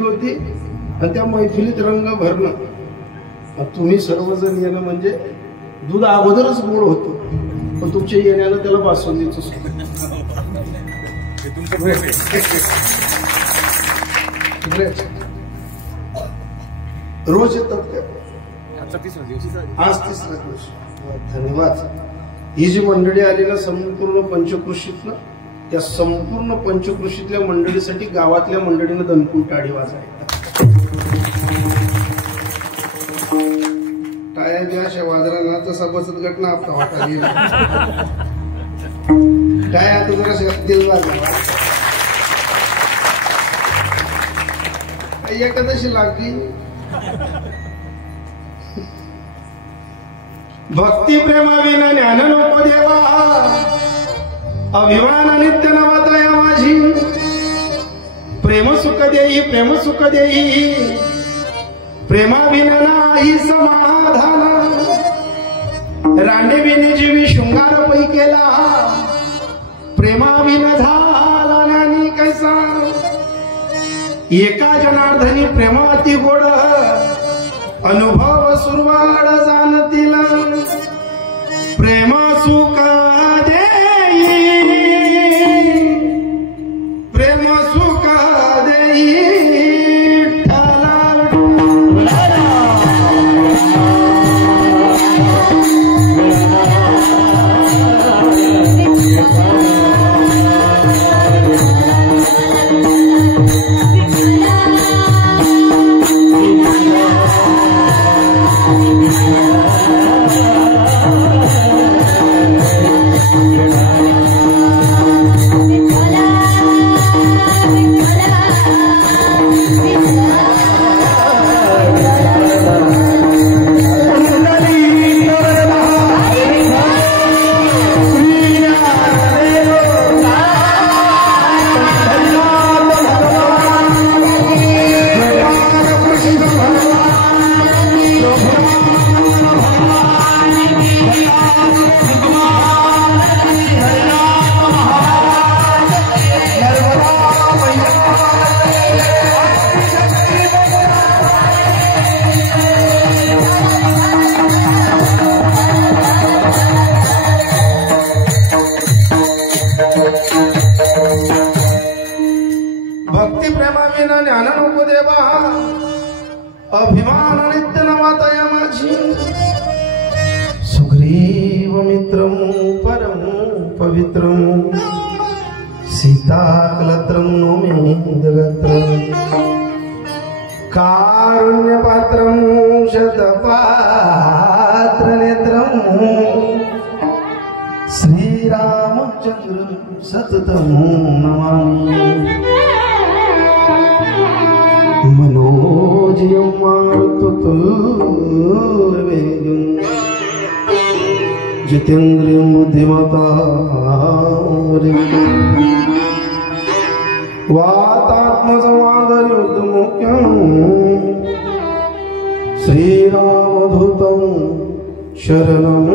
होती आणि त्या मैफिलीत रंग भरणं. तुम्ही सर्वजण येणं म्हणजे दूध अगोदरच गोड होतं, पण तुमच्या येण्यानं त्याला बासुंदीचं रोज येतात का? आज तिसरा दिवस. धन्यवाद. ही जी मंडळी आली ना संपूर्ण पंचकृषीतनं, त्या संपूर्ण पंचकृषीतल्या मंडळीसाठी गावातल्या मंडळीनं दणकून टाळी वाजायला. टाळ्या ज्या अशा वाजरांना तसा बचत गट ना आपला वाटा टाळ्या आता जरा दिल वाजला. एकादशी लागली. भक्ती प्रेमा विना ज्ञान नको देवा, अभिमान नित्य नवतया माझी प्रेम सुख देई प्रेम सुख देई प्रेमाविन नाही समाधान रांडेविने जीवी शृंगार पै केला प्रेमाविन झाला नानी कैसा एका जनार्दनी प्रेम अति गोड अनुभव सुरवाड जाणतील प्रेम सुख देई प्रेम सुख देई भक्ती प्रेमाविना ज्ञान नको देवा अभिमान नित्य नवातया माझी सुग्रीव मित्रम परम पवित्रम सीताकलत्रम नोमेन्दगत्रम कारुण्य पात्रम शतपात्र नेत्रम श्रीरामचंद्र सततम नमामि मनोजयं मारुततुल्यवेगं जितेन्द्रियं बुद्धिमतां वातात्मसमादयुक्तमुख्यं श्रीरामदूतं शरणं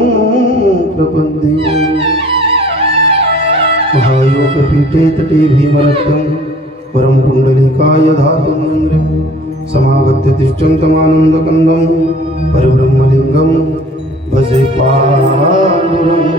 प्रपद्ये महायोगपीठे तटे भीमरक्तं परम कुंडलिकाय धातुं समागत्य तिष्ठन्तमानन्दकन्दं परब्रह्मलिङ्गं भजे पाण्डुरङ्गं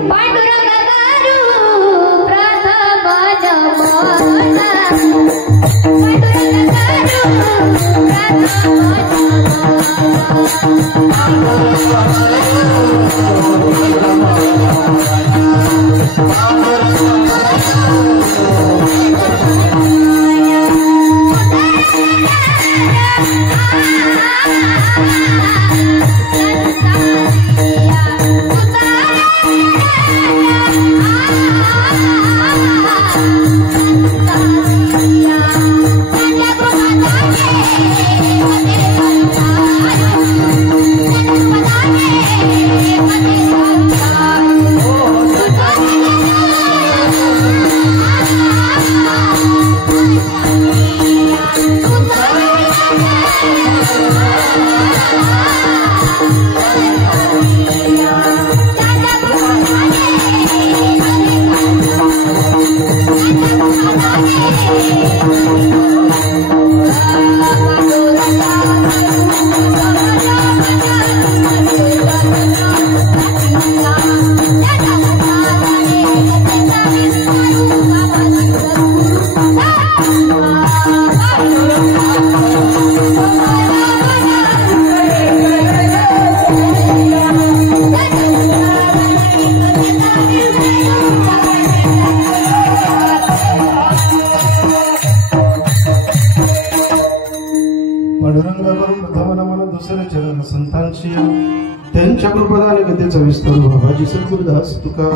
त्यांच्या कृपदाने गतीचा विस्तार बाबाजी सद्गुरुदास तुका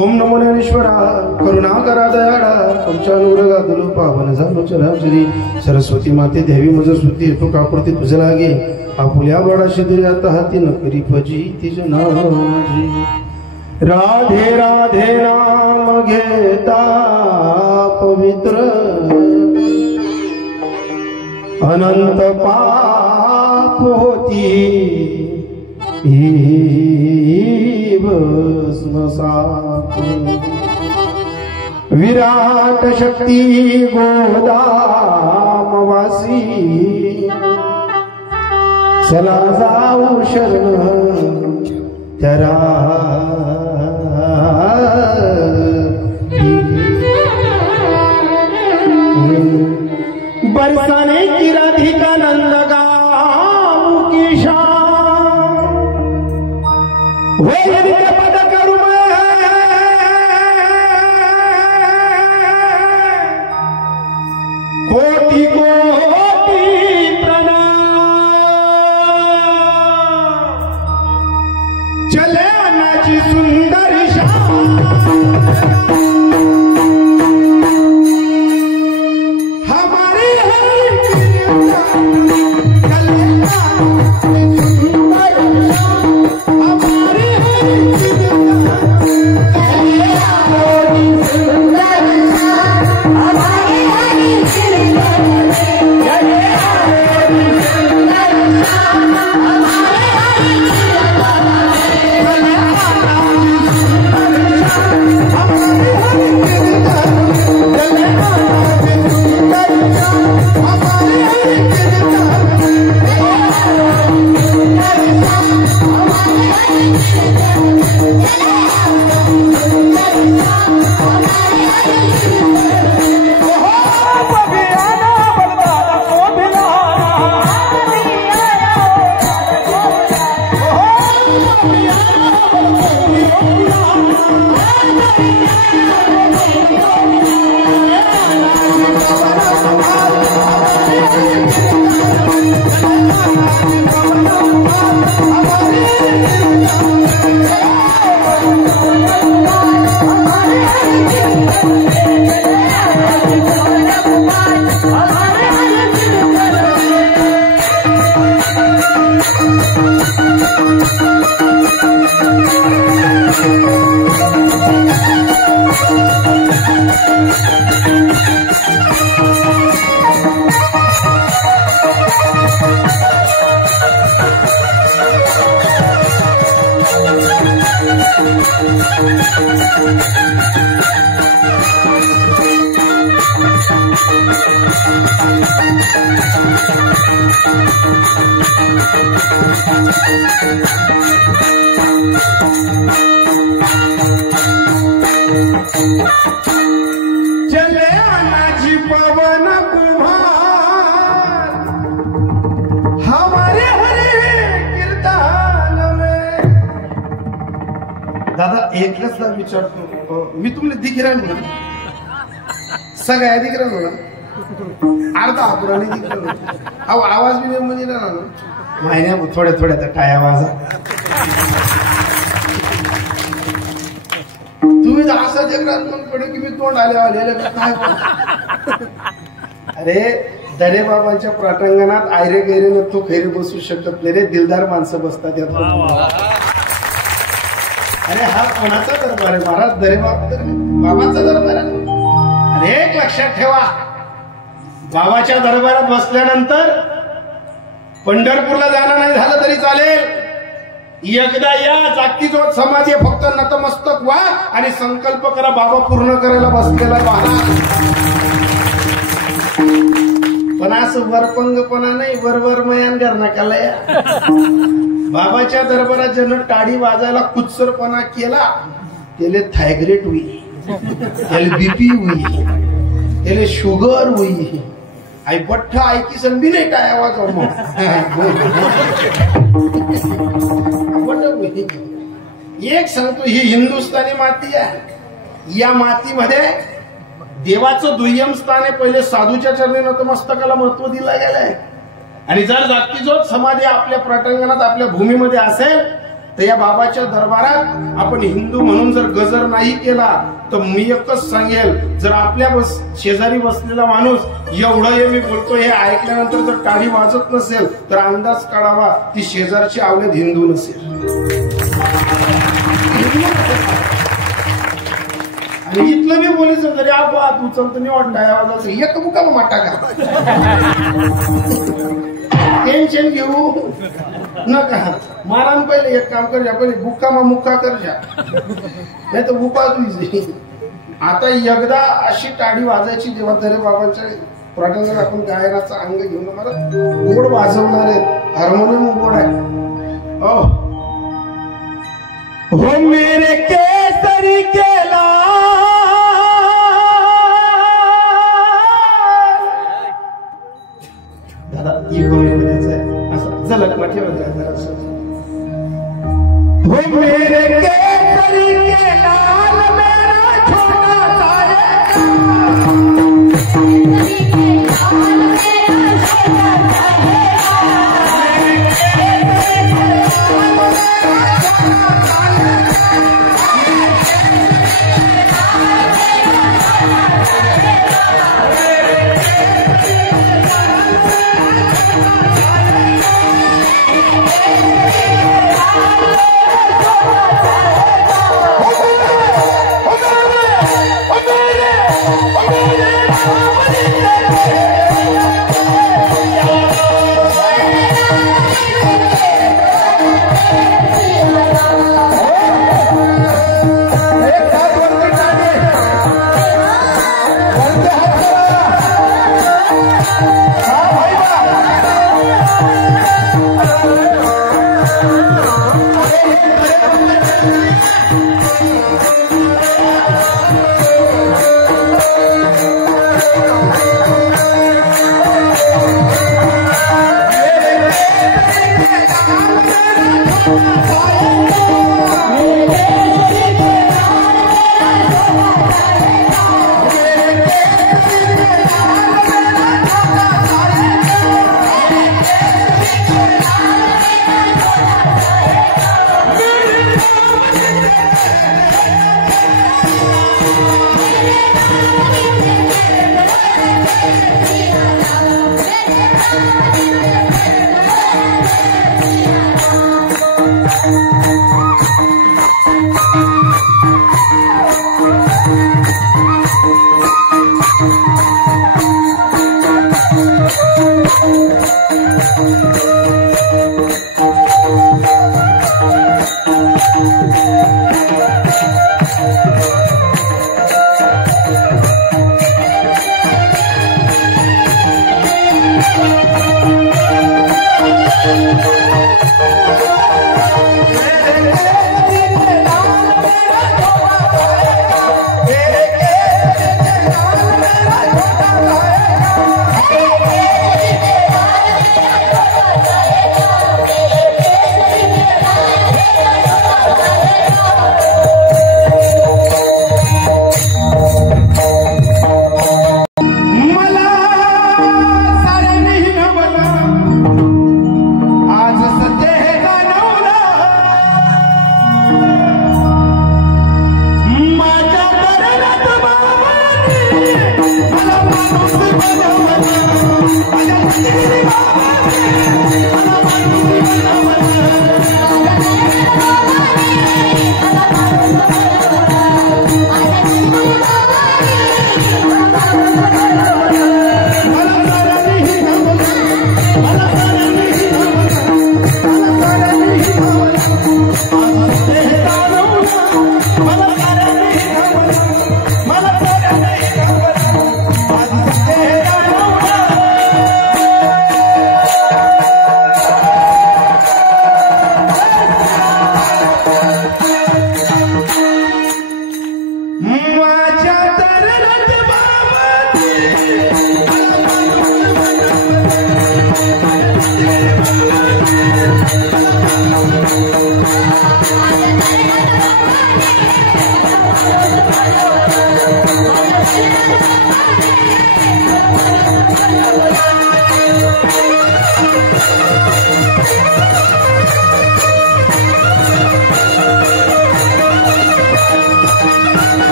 ओम नमो ज्ञानेश्वरा करुणाकरा दयाळा पंचानुरागा दुलो पावन झालो चराचरी सरस्वती माते देवी मज स्तुती तू कापुरती तुझ लागे आपुल्या बडा शिदिरी आता हाती न करी फजी तिज नाजी राधे राधे नाम घेत अनंत पाप होती विराट शक्ती गोदामवासी चला जाऊ शरण त्याला बरसाने की राधिका नंद गाँव की शान हो यदि पद करूं मैं कोटि कोटि प्रणाम चले नाची सुंदर शाम चले आनाजी पवन कुमार हमारे हरे कीर्तन में दादा एकच ना विचारतो मी तुम्हाला दिखरा ना सगळ्या दिखरा ना अर्धा पुराणी दिखरा अहो आवाज बी नाही म्हणजे ना महिन्या थोड्या थोड्या तर काय आवाज तुम्ही असं जगरात पण पडे की मी तोंड आले काय अरे दरे बाबांच्या प्राटंगणात आयरे गैरेनं तो खैरे बसू शकत नाही रे दिलदार माणसं बसतात यात अरे हा कोणाचा दरबार आहे महाराज दरे बाबांचा दरबार आहे अरे एक लक्षात ठेवा बाबाच्या दरबारात बसल्यानंतर पंढरपूरला जाणं नाही झालं तरी चालेल एकदा या जागतिक समाधी फक्त नतमस्तक व्हा आणि संकल्प करा बाबा पूर्ण करायला बसलेला महाराज पण असं वरपंगपणा नाही वरवर मयान करण्याला या बाबाच्या दरबारात ज्यानं टाळी वाजायला कुत्सरपणा केला त्याला थायग्रेट होईल त्याला बीपी होईल त्याला शुगर होईल आई बठ्ठा ऐकी संधी नाही काय आवाज एक सांगतो ही हिंदुस्थानी माती आहे या मातीमध्ये देवाचं दुय्यम स्थान आहे पहिले साधूच्या चरणी नतमस्तकाला महत्व दिलं गेलंय आणि जर जागतिक समाधी आपल्या प्राटंगणात आपल्या भूमीमध्ये असेल तर या बाबाच्या दरबारात आपण हिंदू म्हणून जर गजर नाही केला तर मी एकच सांगेल जर आपल्या शेजारी बसलेला माणूस एवढं हे मी बोलतो हे ऐकल्यानंतर जर टाळी वाजत नसेल तर अंदाज काढावा ती शेजारची आवलेत हिंदू नसेल आणि इथलं मी बोलायचं तरी आपा तू चलतो नाही वाटत एक मुका माटा का टेन्शन घेऊ नका मला पहिले एक काम कर पहिले बुक्का मा मुक्का कर जा नाही तर बुका तुझी आता एकदा अशी टाळी वाजायची जेव्हा तरे बाबांच्या प्रार्थनेत आपण गायनाचा अंग घेऊन मला गोड वाजवणार आहेत हार्मोनियम गोड आहे हो मेरे केसरी केला दादा असं झलक ठेवायचं हो मेरे केसरी केला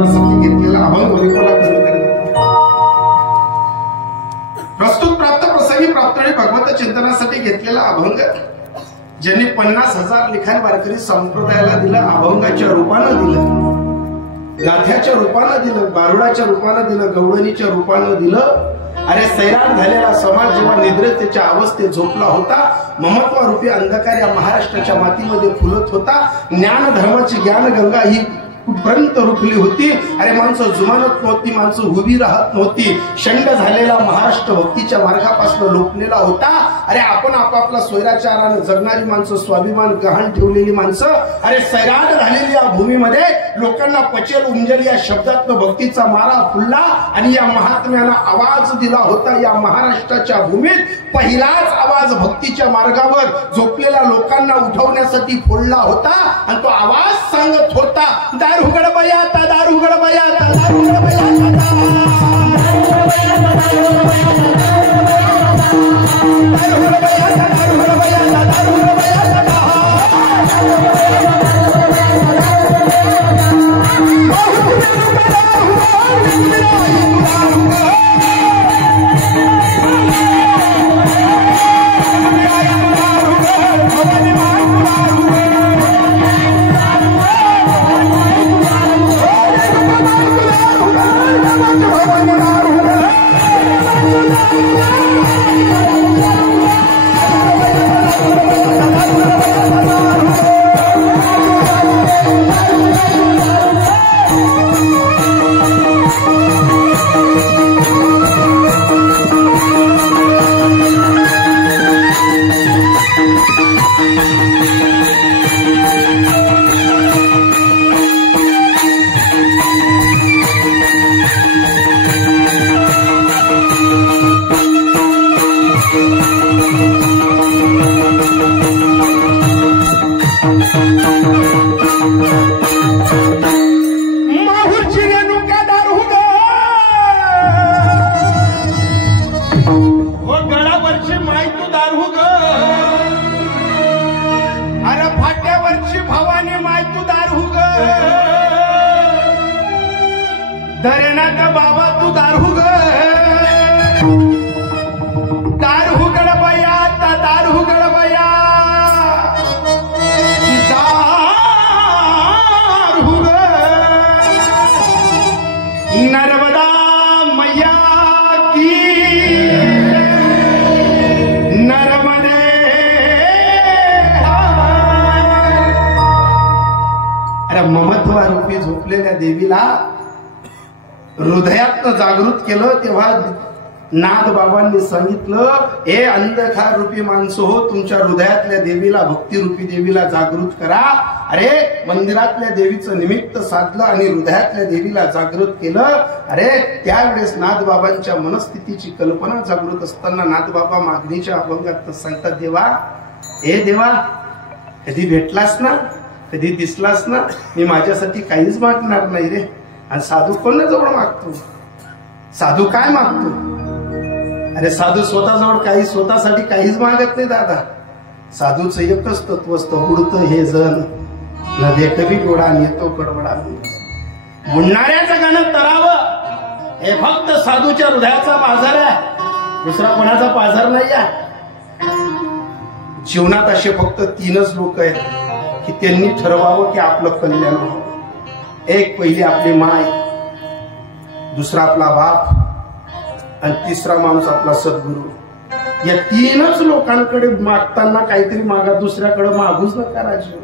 चिंतनासाठी घेतलेला अभंग मला पूर्ण करीत. प्रस्तुत प्राप्त प्रसंगी प्राप्तळी भगवत चिंतनासाठी घेतलेला अभंग ज्यांनी 50,000 लिखाण वारकरी संप्रदायाला दिलं, अभंगाच्या रूपानं दिलं, गाथ्याच्या रूपानं दिलं, बारुडाच्या रूपानं दिलं, गवळणीच्या रूपानं दिलं. अरे सैराट झालेला समाज जेव्हा निद्रेच्या अवस्थेत झोपला होता, ममत्वरूपी अंधकार या महाराष्ट्राच्या मातीमध्ये फुलत होता, ज्ञान धर्माची ज्ञानगंगा ही कुठपर्यंत रुपली होती. अरे माणसं जुमानत नव्हती, माणसं उभी राहत नव्हती. शंड झालेला महाराष्ट्र भक्तीच्या मार्गापासून लोटलेला होता. अरे आपण आपापला स्वैराचारानं जगणारी माणसं, स्वाभिमान गहाण ठेवलेली माणसं, अरे सैराट झालेली या भूमीमध्ये लोकांना पचेल उमजेल या शब्दातनं भक्तीचा मारा फुलला आणि या महात्म्यानं आवाज दिला होता. या महाराष्ट्राच्या भूमीत पहिलाच आवाज भक्तीच्या मार्गावर झोपलेल्या लोकांना उठवण्यासाठी फोडला होता आणि तो आवाज सांगत होता, दार उघड बयाता, दार उघड बयाता, दार उघड बयाता, दार उघड बयाता, दार उघड बयाता, दार उघड बयाता, दार उघड बयाता. ममत्वारूपी झोपलेल्या देवीला हृदयातनं जागृत केलं तेव्हा नाथ बाबांनी सांगितलं, हे अंधकार रूपी माणसं हो, तुमच्या हृदयातल्या देवीला, भक्तिरूपी देवीला जागृत करा. अरे मंदिरातल्या देवीचं निमित्त साधलं आणि हृदयातल्या देवीला जागृत केलं. अरे त्यावेळेस नाथ बाबांच्या मनस्थितीची कल्पना जागृत असताना नाथ बाबा मागणीच्या अभंगात सांगतात, देवा, हे देवा, कधी भेटलास ना, कधी दिसलास ना, मी माझ्यासाठी काहीच मागणार नाही रे. आणि साधू कोणाजवळ मागतो? साधू काय मागतो? अरे साधू स्वतःजवळ काही, स्वतःसाठी काहीच मागत नाही दादा. साधूचं एकच तत्व असतं, उडतं हे जण न देखबी गोडा नेतो कडवडा. बुडणाऱ्याचं गाणं तरावं हे फक्त साधूच्या हृदयाचा बाजार आहे, दुसरा कोणाचा बाजार नाही आहे. जीवनात असे फक्त 3च लोक आहेत की त्यांनी ठरवावं की आपलं कल्याण व्हावं. एक पहिली आपली माय, दुसरा आपला बाप आणि तिसरा माणूस आपला सद्गुरू. या 3च लोकांकडे मागताना काहीतरी मागा, दुसऱ्याकडे मागूच नका राजू.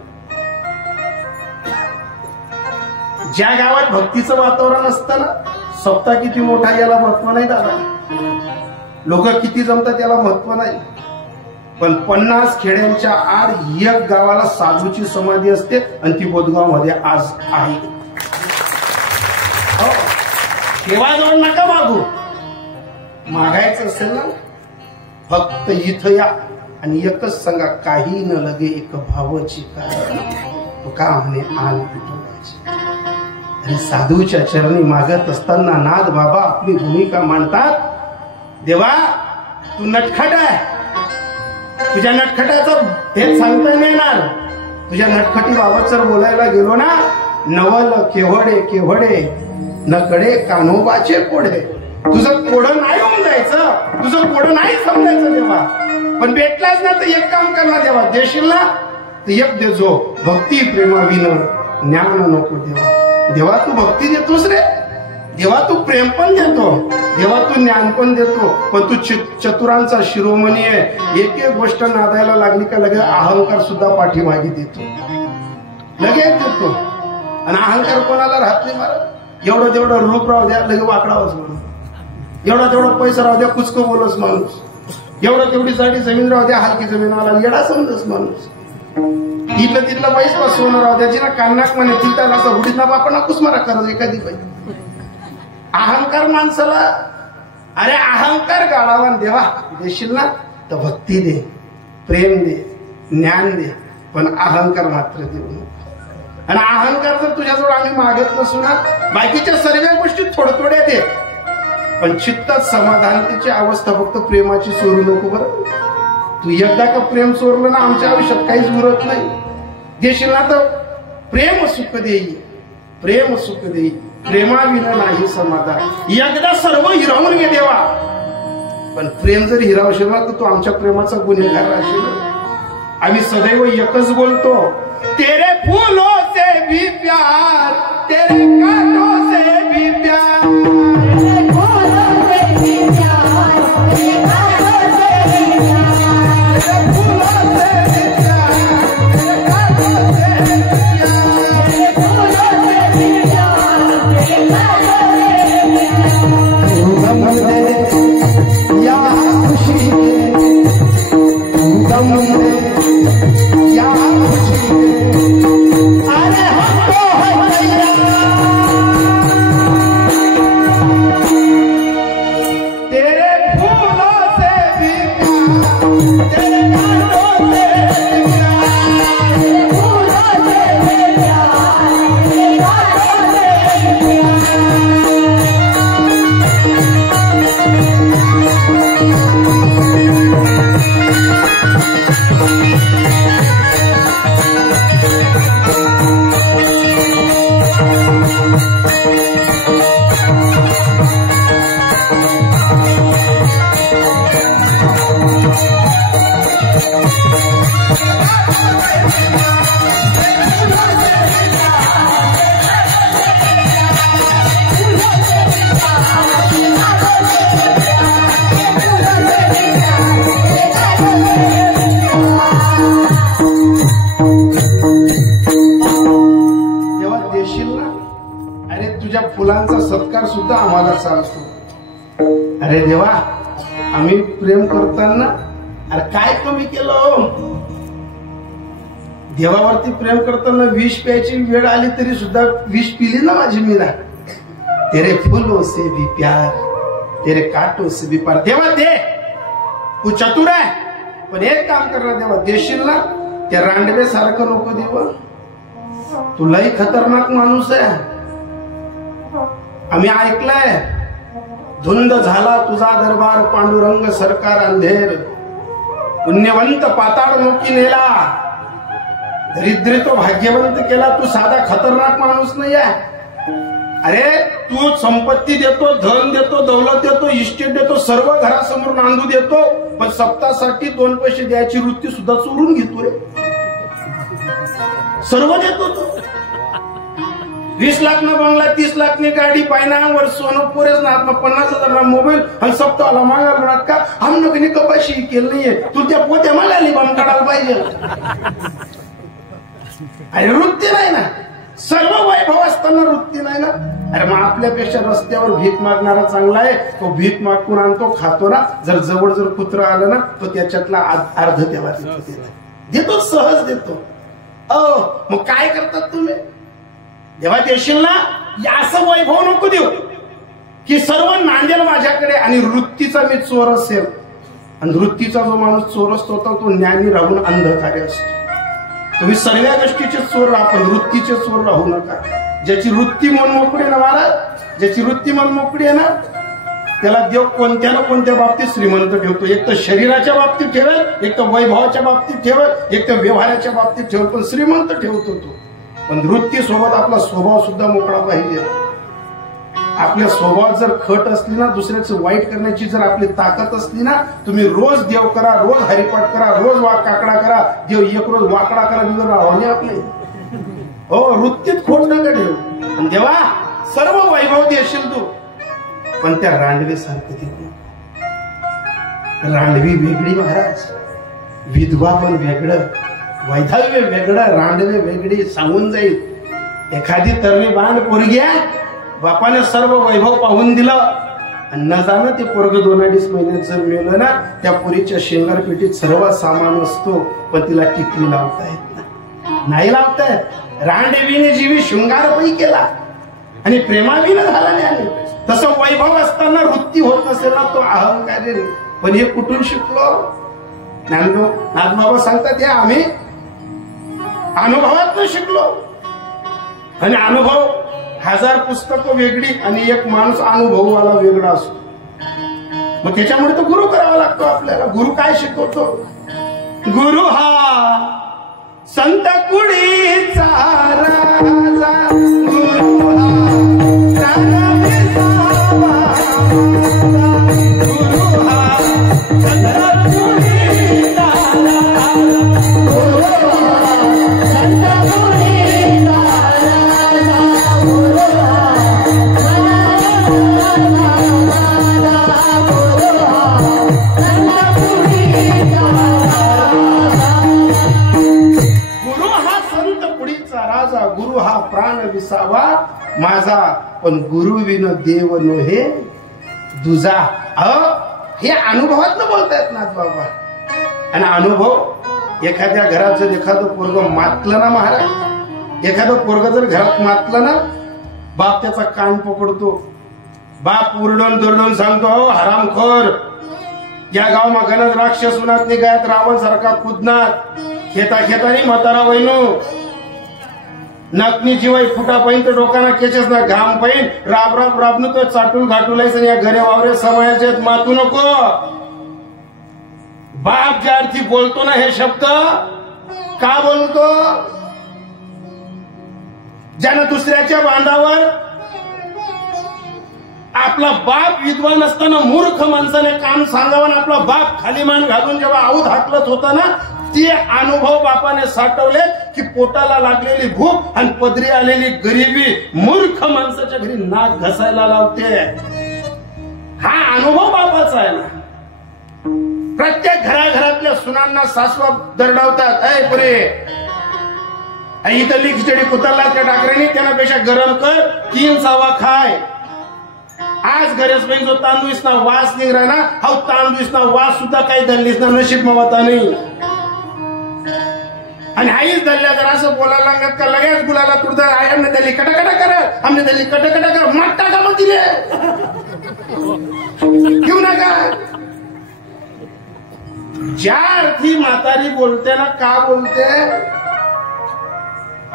ज्या गावात भक्तीचं वातावरण असतं ना, सप्ताह किती मोठा याला महत्व नाही दादा, लोक किती जमतात याला महत्व नाही. पण 50 खेड्यांच्या आड एक गावाला साधूची समाधी असते आणि ती बोधगाव मध्ये आज आहे. देवाजवळ नका मागू, मागायचं असेल ना फक्त इथं या आणि एकच सांगा, काही न लगे एक भावाची कारण तो का म्हणे आण विठोबाची. आणि साधूच्या चरणी मागत असताना नाथ बाबा आपली भूमिका मांडतात. देवा, तू नटखट आहे, तुझ्या नटखटाचं हेच सांगता नाही येणार. तुझ्या नटखटी बाबत जर बोलायला गेलो ना, नवल केवढे केवढे नकडे कान्होबाचे कोडे. तुझं कोडं नाही होऊन जायचं, तुझं कोडं नाही समजायचं देवा. पण भेटलाच ना तर एक काम करणार देवा, देशील ना तर एक दे जो भक्ती प्रेमा विन ज्ञान नको देवा. देवा तू भक्ती देतोस रे, देवा तू प्रेम पण देतो, देवा तू ज्ञान पण देतो, पण तू चतुरांचा शिरोमणी आहे. एक एक गोष्ट नादायला लागली का लगेच अहंकार सुद्धा पाठीमागे देतो, लगेच देतो. आणि अहंकार कोणाला राहत नाही महाराज. एवढं तेवढं रूप राहू द्या लगे वाकडावच म्हणून, एवढा तेवढा पैसा राहू द्या कुचको बोलस माणूस, एवढं तेवढी साठी जमीन राहू द्या हलकी जमीनवाला येडा समजस माणूस. इथलं तिथलं पैसा सोनं राहू द्या जिना कानाक म्हणे तिथं असं हुडीत ना बापा कुसमारा करत एखादी पाहिजे. अहंकार माणसाला, अरे अहंकार गाळावा देवा. देशील ना तर भक्ती दे, प्रेम दे, ज्ञान दे, पण अहंकार मात्र देऊ नको. आणि अहंकार जर तुझ्याजवळ आम्ही मागत नसू ना, बाकीच्या सर्व गोष्टी थोड्या थोड्या दे, पण चित्तात समाधानतेची अवस्था फक्त प्रेमाची चोरू नको बरं. तू एकदा का प्रेम चोरलं ना आमच्या आयुष्यात काहीच उरत नाही. देशील ना तर प्रेम सुख देई, प्रेम सुख देई, प्रेमाविना नाही समाधान. एकदा सर्व हिरावून घे देवा, पण प्रेम जर हिरावशील ना तर तू आमच्या प्रेमाचा गुन्हेगार राहशील. आम्ही सदैव एकच बोलतो, तेरे फूलों से भी प्यार, तेरे कांटों से भी प्यार, तेरे फूलों से भी प्यार, तेरे कांटों से भी प्यार, तेरे फूलों से भी प्यार, तेरे कांटों से भी प्यार, तेरे फूलों से भी प्यार, तेरे कांटों से भी प्यार. गम दे या खुशी दे, गम दे या खुशी दे, अरे हमको है तेरे फूलों से भी प्यार, तेरे कांटों से भी प्यार, तेरे फूलों से भी प्यार, तेरे कांटों से भी फुलांचा सत्कार सुद्धा आम्हाला चालतो. अरे देवा, आम्ही प्रेम करताना अरे काय कमी केलं. देवावरती प्रेम करताना विष प्यायची वेळ आली तरी सुद्धा विष पिली ना माझी मीरा. तेरे फूलों से भी प्यार, तेरे कांटों से भी प्यार. देवा दे, तू चतुर आहे, पण एक काम कर ना देवा, देशील ना त्या रांडवे सारखं नको देवा. तू लई खतरनाक माणूस आहे. आम्ही ऐकलंय, धुंद झाला तुझा दरबार, पांडुरंग सरकार अंधेर, पुण्यवंत पाताळ नोकी नेला, दरिद्री तो भाग्यवंत केला. तू साधा खतरनाक माणूस नाही आहे. अरे तू संपत्ती देतो, धन देतो, दौलत देतो, इस्टेट देतो, सर्व घरासमोर नांदू देतो, पण सप्तासाठी 2 पैसे द्यायची वृत्ती सुद्धा चोरून घेतो रे. सर्व देतो तो. 20 लाख न बंगला, 30 लाख ने गाड़ी, पायनावर सोनं पुरेच ना, 50,000 ना मोबाईल, आणि सप्ताहाला मागायला का हम लोकांनी कपाशी केली नाहीये, तू त्या पोत्या मला लिबाम काढायला पाहिजे. अरे वृत्ती नाही ना, सर्व वैभव असताना वृत्ती नाही ना. अरे मग आपल्यापेक्षा रस्त्यावर भीक मागणारा चांगला आहे. तो भीक मागून आणतो, खातो ना. जर जवळ जर कुत्र आलं ना, तो त्याच्यातला अर्ध त्याला देतो, सहज देतो. मग काय करतात तुम्ही? देवा देशील ना, असं वैभव नको देऊ की सर्व नांदेल माझ्याकडे आणि वृत्तीचा मी चोर असेल. आणि वृत्तीचा जो माणूस चोर असतो तो ज्ञानी राहून अंधकार्य असतो. तुम्ही सर्व गोष्टीचे चोर राहा, पण वृत्तीचे चोर राहू नका. ज्याची वृत्ती मनमोकळी आहे ना महाराज, ज्याची वृत्ती मनमोकळी आहे ना, त्याला देव कोणत्या ना कोणत्या बाबतीत श्रीमंत ठेवतो. एक तर शरीराच्या बाबतीत ठेवेल, एक तर वैभवाच्या बाबतीत ठेवेल, एक तर व्यवहाराच्या बाबतीत ठेवेल, पण श्रीमंत ठेवतो तो. पण वृत्ती सोबत आपला स्वभाव सुद्धा मोकळा पाहिजे. आपल्या स्वभावात जर खट असली ना, दुसऱ्याचं वाईट करण्याची जर आपली ताकद असली ना, तुम्ही रोज देव करा, रोज हरिपाठ करा, रोज काकडा करा, देव एक रोज वाकडा करा, बिगर राहणे आपले. हो, वृत्तीत खोट नका ठेव. आणि देवा सर्व वैभव देशील तू, पण त्या रांडवे सारखं देऊ. रांडवी वेगळी महाराज, विधवा पण वेगळं, वैधव्य वेगळं, रांडवे वेगळी. सांगून जाईल एखादी तरणी बांध पोरगी आहे, बापाने सर्व वैभव पाहून दिलं आणि न जाणं ते पोरग 2-2.5 महिन्यात जर मिळलं ना, त्या पुरीच्या शेंगारपेटीत सर्व सामान असतो, पण तिला टिकली लावता येत नाही लावता येत. रांडवीने जीवी शृंगारपही केला आणि प्रेमाविन झाला नाही. तसं वैभव असताना वृत्ती होत नसेल ना, तो अहंकार. पण हे कुठून शिकलो? नाथबाबा सांगतात, हे आम्ही अनुभवातून शिकलो. आणि अनुभव 1000 पुस्तकं वेगळी आणि एक माणूस अनुभववाला वेगळा असतो. मग त्याच्यामुळे तो गुरु करावा लागतो आपल्याला. गुरु काय शिकवतो? गुरु हा संत कुडीचा राजा, गुरु हा गुरु हा प्राण विसावा माझा, पण गुरु विन देव नोहे दुजा. हे अनुभवातनं बोलतायत नाथ बाबा. आणि अनुभव, एखाद्या घरात जर एखादं पोरग मातलं ना महाराज, एखादं पोरग जर घरात मातलं ना, बाप त्याचा कान पकडतो. बाप उरडून दुरडून सांगतो, हो हरामखोर, या गावमा गणज राक्षस उन्हात निघायत, रावण सारखा कुदणार, खेता खेतानी म्हातारा वैनू, नकनी जीवाई फुटा पाहिन तर डोकाना केचेस ना घाम पाहिन, राब राब राबनु तो चाटूल घाटूलायस आणि या घरे वावरे समायाचे मातू नको. बाप ज्या अर्थी बोलतो ना हे शब्द, का बोलतो? ज्यानं दुसऱ्याच्या बांधावर आपला बाप विद्वान असताना मूर्ख माणसाने काम सांगावं, आपला बाप खाली मान घालून जेव्हा आऊत हाकलत होता ना, ते अनुभव बापाने साठवले की पोटाला लागलेली भूक आणि पदरी आलेली गरिबी मूर्ख माणसाच्या घरी नाक घसायला लावते. हा अनुभव बापाचा आहे ना. प्रत्येक घराघरातल्या सुनांना सासवा दरडावतात, ऐ पुरे इथली खिचडी कुतरला त्या डाकऱ्याने, त्यापेक्षा गरम कर, 3 सावा खाय. आज गरज जो तांदूळीसना वास निघरा ना, हा तांदूळीसना वास सुद्धा काही धरलीसना नशीब मवाता नाही. आणि आईच धरल्या जर असं बोलायला लागत का लगेच गुलाला तुडदा, आई हमने दिल्ली कटाकटा करा, हमने दिल्ली कटाकटा करा, मत टाका मग तिले घेऊ नका. ज्या अर्थी म्हातारी बोलते ना, का बोलते?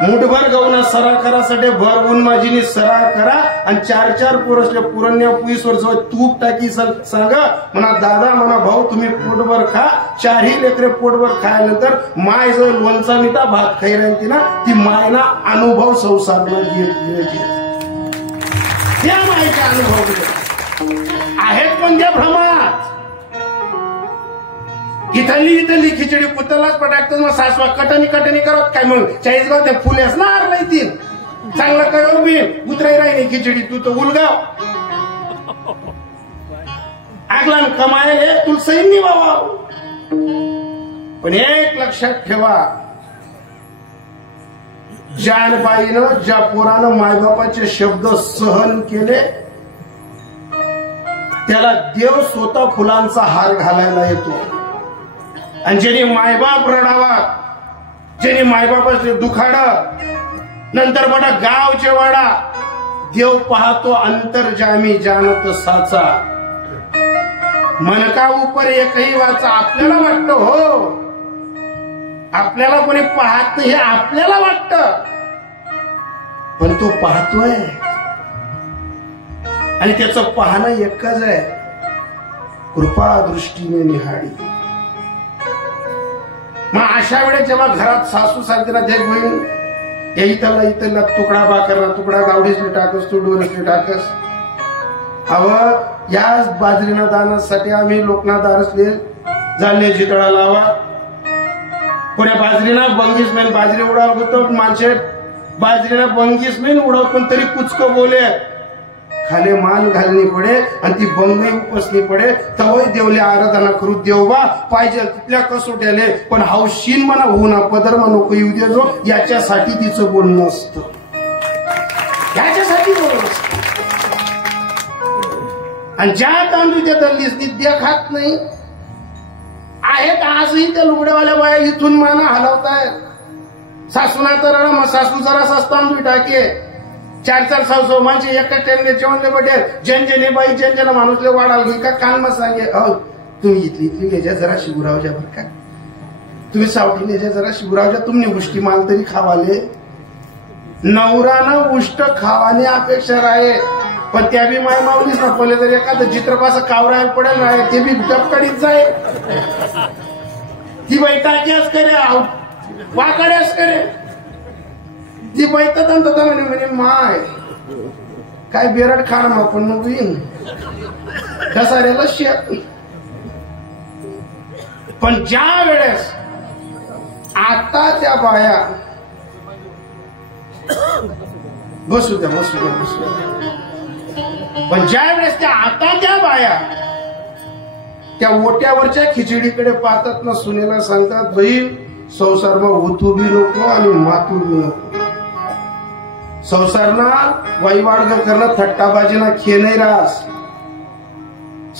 मुठभर गवना सरा करासाठी भर ऊन माझीनी सरा करा आणि 4-4 पोरसले पुरण्या पुईसवर जो तूप टाकी सांगा म्हणा, दादा म्हणा भाऊ तुम्ही पोटभर खा. 4ही लेकरे पोटभर खायनंतर माय जो लोणचा मिठा भात खाई राहते ना, ती मायना अनुभव संसारला घेत त्या मायचा अनुभव आहेत. पण त्या भ्रमात इथली खिचडी पुतलाच पटाकतो, मग सासवा कटणी करत काय मग 40 गाव त्या फुले असणार नाही, ती चांगला करू मी उतराई राही खिचडी, तू तर उलगाव आगला कमायले तुला सैन्य बाबा. पण एक लक्षात ठेवा, ज्या बाईनं ज्या पोरानं मायबापाचे शब्द सहन केले, त्याला देव स्वतः फुलांचा हार घालायला येतो. आणि ज्यांनी मायबाप रडावा, ज्यांनी मायबापाचे दुखाड, नंतर बडा गावचे वाडा, देव पाहतो अंतर्जामी जानत साचा. मनका उपर एकही वाचा. आपल्याला वाटतं हो, आपल्याला कोणी पाहत नाही हे आपल्याला वाटतं, पण तो पाहतोय आणि त्याचं पाहणं एकच आहे, कृपा दृष्टीने निहाळी. मग अशा वेळेस जेव्हा घरात सासू सांगते ना, देख बहीण इथला तुकडा भाकरला, तुकडा गावडीसले टाकस, तू डोरसले टाकस, अव या बाजरीना दानासाठी आम्ही लोकनाथ आरसले झाले जितळा लावा कोण्या बाजरीना बंगीस मेन बाजरी उडाव होतो माणसे बाजरीना बंगीस मेन उडाव पण तरी कुचक बोले खाली मान घालणी पडे आणि ती बंगई उपसली पडे तवय देवले आराधना करू देवबा पाहिजे तिथल्या कसोट्याले पण हावशीन म्हणा होऊन पदर नको येऊ दे जो याच्यासाठी तिचं बोलणं असतं याच्यासाठी बोलणं असतं आणि ज्या तांदूळ त्या दल्लीसनी देखात नाही आहेत आजही त्या लुगड्यावाल्या बाया इथून माना हलवतायत सासूना तर मग सासू जरा तांदूळ टाके 4-4 सासू माणसे एका टाइमने जेवणले बटे जनजने बाई जनजना माणूसले वाढाल घे का कान मग सांगे अहो तुम्ही इथली लेजा जरा शिवरावजा बर का तुम्ही सावठी लेजा जरा शिवरावजा तुम्ही उष्टी माल तरी खावाले नवरानं उष्ट खावाने अपेक्षा राहे पण त्या बी माय मावलीच ना पहिले तर एखादं चित्रपास कावरायला पडेल ना ते बी डबकडीत जाय ती बाई टाक्याच करे वाकड्याच करे ती बैठत म्हणे माय काय बेरड खाण आपण नको येईन कसाऱ्याला शेत पण ज्या वेळेस आता त्या बाया बसू द्या पण ज्या वेळेस त्या आता त्या बाया त्या ओट्यावरच्या खिचडीकडे पाहतात ना सुनेला सांगतात बहीण संसारमा ओतू बी नको आणि मातू बी नको संसारना वाईवाडगर करणं थट्टाबाजीना खे नाही रास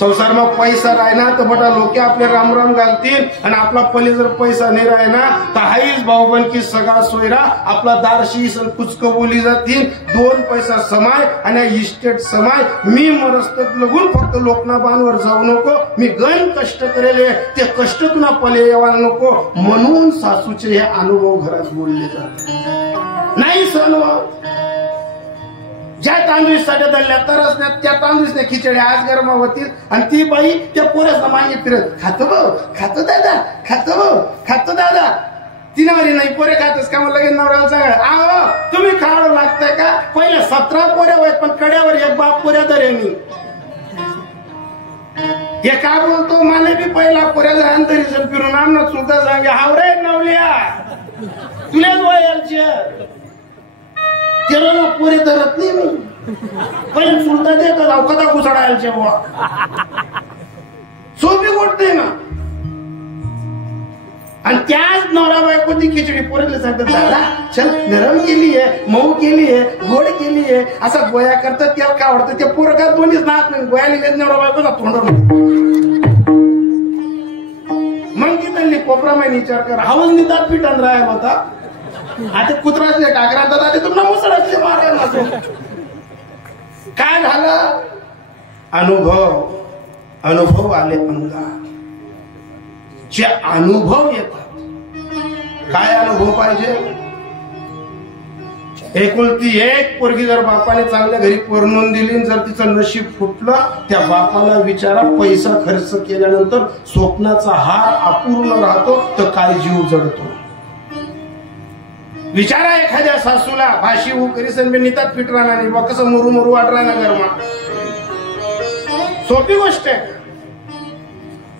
संसारमा पैसा राहिना तर बटा लोक आपले रामराम घालतील आणि आपला पहिले जर पैसा नाही राहिना तर हाईच भाऊबंदकी सगळा सोयरा आपला दारशी कुचक बोली जातील 2 पैसा समाय आणि इस्टेट समाय मी मरस्तत लगून फक्त लोकनाबांवर जाऊ नको मी गण कष्ट करेले ते कष्ट तुला पले येवा नको म्हणून सासूचे हे अनुभव घरात बोलले जातात नाही सण ज्या तांदूळीसाठी दल्ल्या तरच त्या तांदूळीने खिचडी आज गरमा होतील आणि ती बाई त्या पोरासला मागे फिरत खातो दादा तिने म्हणे नाही पोरे खातच का मग लगेच नवऱ्याला सांगा तुम्ही खावं लागतंय का पहिले 17 पोऱ्या आहेत पण कड्यावर एक बाप पोऱ्या धरेनी हे का बोलतो मला बी पहिला पोऱ्याचा अंतरी फिरून आमना सुद्धा सांगे हावरे नवल्या तुलाच वयालचे त्याला पोरे धरत नाही मी पहिले चुलता दे का जाऊ कदा घुसडायला जेव्हा सोपी गोष्ट आहे ना आणि त्याच नवरा बायको ती खिचडी पोरेला सांगतात दादा चल नरम केली आहे मऊ केली आहे गोड केली आहे असा गोया करतात त्याला काय आवडतं ते पोरं का दोन्हीच नाच नाही गोया लिहिलेत नवरा बायकोचा तोंडावर मग ती त्यांनी कोपरा महिने विचार कर हवस निदात पिटन राहायला होता आता कुत्रासले टाकरात आता तुम्हाला मुसळातले मारायला काय झालं अनुभव आले अंगा जे अनुभव येतात काय अनुभव पाहिजे एकुलती एक पोरगी जर बापाने चांगल्या घरी परणून दिली जर तिचं नशीब फुटलं त्या बापाला विचारा पैसा खर्च केल्यानंतर स्वप्नाचा हार अपूर्ण राहतो तर काय जीव जडतो विचारा एखाद्या सासूला भाशी हो करीसन मी नितात फिट राहणार नाही बा कसं मुरू वाट राहणार घरमा सोपी गोष्ट आहे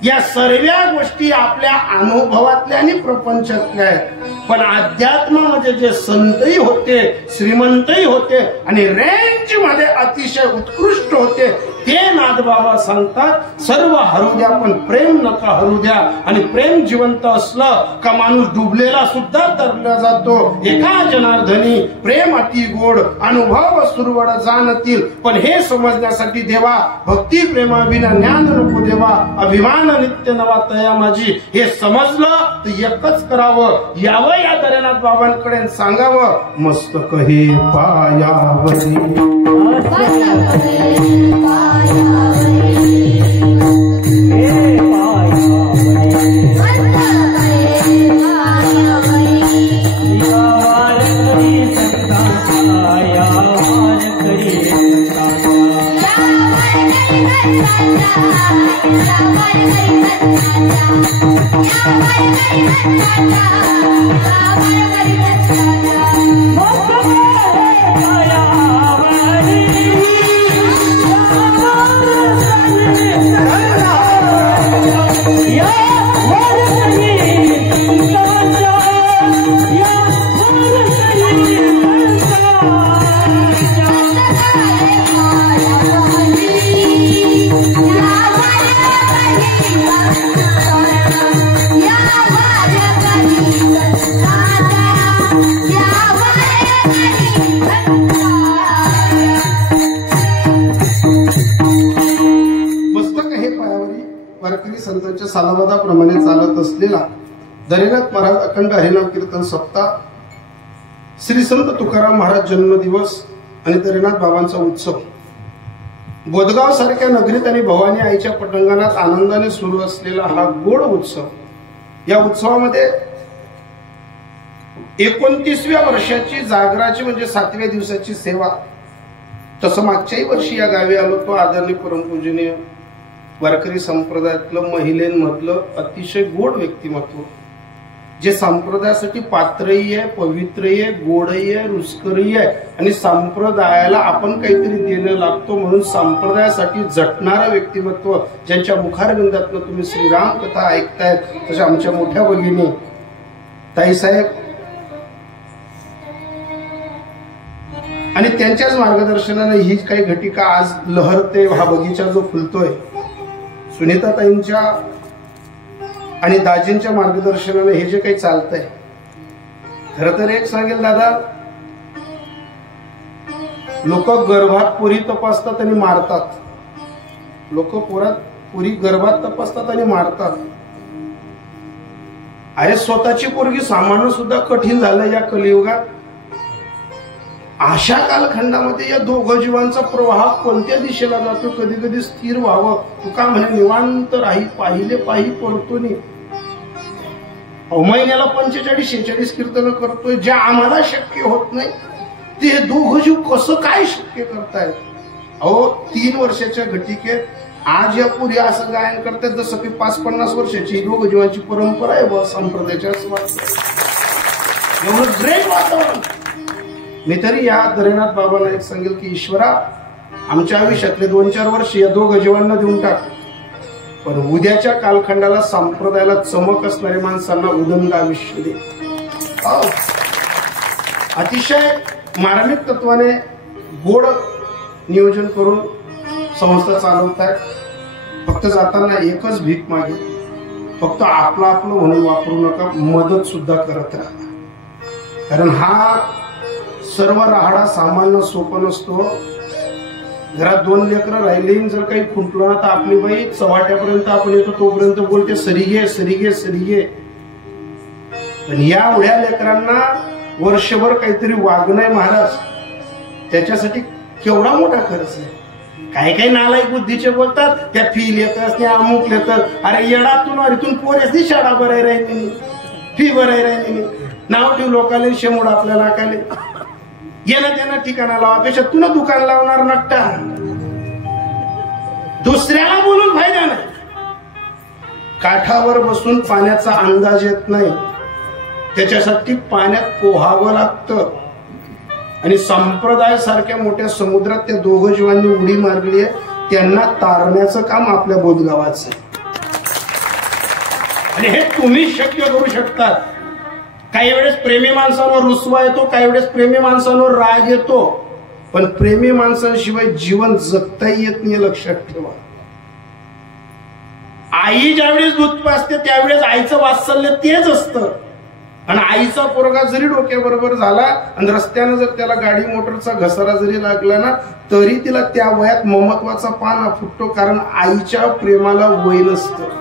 या सर्व गोष्टी आपल्या अनुभवातल्या आणि प्रपंचातल्या आहेत पण अध्यात्मामध्ये जे संतही होते श्रीमंतही होते आणि रेंज मध्ये अतिशय उत्कृष्ट होते ते नाथबाबा सांगतात सर्व हरू द्या पण प्रेम नका हरू द्या आणि प्रेम जिवंत असलं का माणूस डुबलेला सुद्धा तरला जातो एका जनार्दनी प्रेम अति गोड अनुभव सुरवड जाणतील पण हे समजण्यासाठी देवा भक्ती प्रेमाविना ज्ञान नको देवा अभिमान नित्य नवा तया माझी हे समजलं तर एकच करावं यावं या दरेनाथ बाबांकडे सांगावं मस्तक हे पायावरी Oh, संतांच्या सालाबादाप्रमाणे चालत असलेला दरेनाथ महाराज अखंड हरिनाम कीर्तन सप्ताह, श्री संत तुकाराम महाराज जन्मदिवस आणि दरेनाथ बाबांचा उत्सव बोधगाव सारख्या नगरीत आणि भवानी आईच्या पटांगणात आनंदाने सुरू असलेला हा गोड उत्सव. या उत्सवामध्ये 29व्या वर्षाची जागराची म्हणजे 7व्या दिवसाची सेवा. तसं मागच्याही वर्षी या गावी आलो तो आदरणीय परमपूजनीय वारकरी संप्रदायातलं महिलांमधलं अतिशय गोड व्यक्तिमत्व, जे संप्रदायासाठी पात्रही आहे, पवित्रही आहे, गोडही आहे, रुचकरही आहे आणि संप्रदायाला आपण काहीतरी देणं लागतो म्हणून संप्रदायासाठी झटणारं व्यक्तिमत्व, ज्यांच्या मुखारविंदातनं तुम्ही श्रीराम कथा ऐकतायत, तशा आमच्या मोठ्या भगिनी ताईसाहेब आणि त्यांच्याच मार्गदर्शनाने ही काही घटिका आज लहरते. हा बगीचा जो फुलतोय, सुनीताताईंच्या आणि दाजींच्या मार्गदर्शनाने हे जे काही चालतंय, खरं तर एक सांगेल दादा, लोक गर्भात पुरी तपासतात आणि मारतात. लोक पुरी गर्भात तपासतात आणि मारतात. अरे स्वतःची पोरगी सांभाळणं सुद्धा कठीण झालं या कलियुगात. अशा कालखंडामध्ये या दोघं जीवांचा प्रवाह कोणत्या दिशेला जातो, कधी कधी स्थिर व्हावं. तुका म्हणे निवांत राही पाहिले पाही परतोनी. महिन्याला 45-46 कीर्तन करतोय, जे आम्हाला शक्य होत नाही ते दोघं जीव कसं काय शक्य करतायत. अहो 3 वर्षाच्या घटिकेत आज या पुरी असं गायन करतात जसं की 50-50 वर्षाची दोघं जीवांची परंपरा आहे बस संप्रदायाच्या. असं वाटतं एवढं ग्रेट वातावरण. मी तरी या दरेनाथ बाबांना एक सांगेल की ईश्वरा, आमच्या आयुष्यातले 2-4 वर्ष या दोघं जीवांना देऊन टाक, पण उद्याच्या कालखंडाला संप्रदायाला चमक असणाऱ्या माणसांना उदंड आयुष्य दे. अतिशय मार्मिक तत्वाने गोड नियोजन करून संस्था चालवत आहेत. फक्त जाताना एकच भीक मागे, फक्त आपलं आपलं म्हणून वापरू नका, मदत सुद्धा करत राहा. कारण हा सर्व राहाडा सामान्य सोपं नसतो. घरात 2 लेकरं राहिले, जर काही खुंटलं ना तर आपली बाई चव्हाट्यापर्यंत आपण येतो तोपर्यंत बोलते सरी घे सरी घे सरी घे. पण या एवढ्या लेकरांना वर्षभर काहीतरी वागणं आहे महाराज, त्याच्यासाठी केवढा मोठा खर्च आहे. काही काही नालायक बुद्धीचे बोलतात त्या फी लेतच त्या अमुक लेतात. अरे येडातून अरेतून पोरेसनी शाळा बराय राहिली, फी बराय राहिली, नाव ठेव लोकाले शेमोड आपल्या नाकाले. येणं त्यांना ठिकाणा लावापेक्षा तुला दुकान लावणार नकटा. दुसऱ्याला बोलून फायदा नाही. काठावर बसून पाण्याचा अंदाज येत नाही, त्याच्यासाठी पाण्यात पोहावं लागतं. आणि संप्रदाय सारख्या मोठ्या समुद्रात त्या दोघं जीवांनी उडी मारली आहे, त्यांना तारण्याचं काम आपल्या बोधगावाचं. आणि हे तुम्ही शक्य करू शकतात. काही वेळेस प्रेमी माणसांवर रुसवा येतो, काही वेळेस प्रेमी माणसांवर राग येतो, पण प्रेमी माणसांशिवाय जीवन जगताही येत नाही, लक्षात ठेवा. आई ज्यावेळेस दूध पाजते त्यावेळेस आईचं वात्सल्य तेच असतं. आणि आईचा पोरगा जरी डोक्याबरोबर झाला आणि रस्त्यानं जर त्याला गाडी मोटरचा घसारा जरी लागला ना, तरी तिला त्या वयात ममत्वाचा पाना फुटतो, कारण आईच्या प्रेमाला वय नसतं.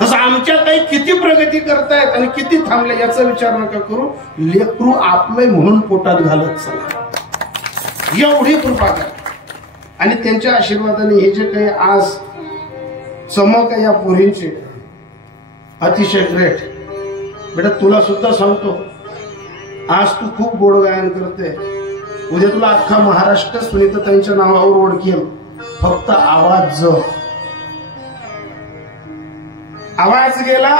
तसं आमच्या काही किती प्रगती करतायत आणि किती थांबले याचा विचार नका करू. लेकरू आपलंय म्हणून पोटात घालत चला, एवढी कृपा करा. आणि त्यांच्या आशीर्वादाने हे जे काही आज चमक आहे या पोरींची, अतिशय ग्रेट. बेटा तुला सुद्धा सांगतो, आज तू खूप गोड गायन करते, उद्या तुला अख्खा महाराष्ट्र सुनीताताईंच्या नावावर ओळखेल. फक्त आवाज जप. आवाज गेला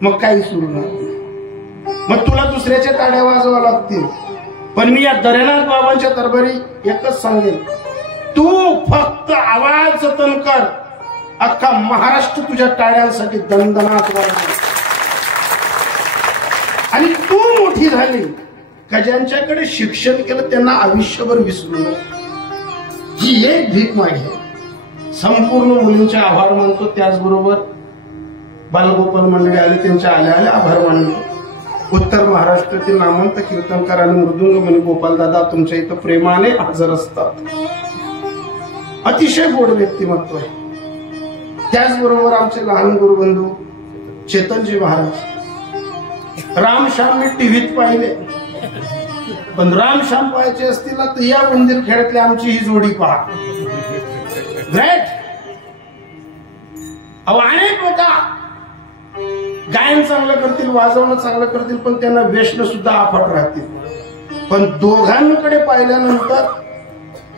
मग काही सुरू नाही, मग तुला दुसऱ्याच्या टाळ्या वाजवा लागतील. पण मी या दरेनाथ बाबांच्या दरबारी एकच सांगेन, तू फक्त आवाज जतन कर, अख्खा महाराष्ट्र तुझ्या टाळ्यांसाठी दणदणाट वाजवेल. आणि तू मोठी झाली का ज्यांच्याकडे शिक्षण केलं त्यांना आयुष्यभर विसरू नये, ही एक भीक मागे. संपूर्ण मुलींचे आभार मानतो, त्याचबरोबर बालगोपाल मंडळी आले त्यांच्या आल्या आल्या आभार मानतो. उत्तर महाराष्ट्रातील नामवंत कीर्तनकार आणि मृदुंगमणी गोपाल दादा तुमच्या इथं प्रेमाने हजर असतात. अतिशय गोड व्यक्तिमत्व आहे. त्याचबरोबर आमचे लहान गुरुबंधू चेतनजी महाराज, रामश्याम मी टीव्हीत पाहिले, पण रामश्याम पाहायचे असतील तर या मंदिर खेळातली आमची ही जोडी पहा. ग्रेट. अनेक लोक गायन चांगलं करतील, वाजवणं चांगलं करतील, पण त्यांना व्यसन सुद्धा अफाट राहतील. पण दोघांकडे पाहिल्यानंतर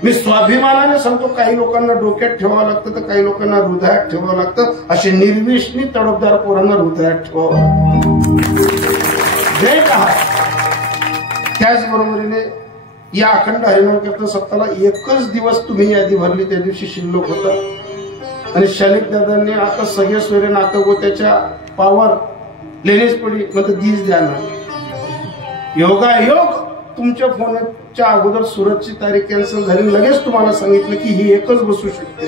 मी स्वाभिमानाने सांगतो, काही लोकांना डोक्यात ठेवावं लागतं तर काही लोकांना हृदयात ठेवावं लागतं. असे निर्विष्णी तडफदार पोरांना हृदयात ठेवावं. ग्रेट आहात. त्याचबरोबरीने या अखंड हरिनाम कीर्तन सप्ताहाला एकच दिवस तुम्ही यादी भरली, त्या दिवशी शिल्लक होता. आणि शालिक दादांनी आता सगळे सोयरे नातं गोत्याच्या पावर लेणीच पडी म्हणजे दीज द्या ना. योगायोग तुमच्या फोनच्या अगोदर सुरतची तारीख कॅन्सल झाली, लगेच तुम्हाला सांगितलं की ही एकच बसू शकते.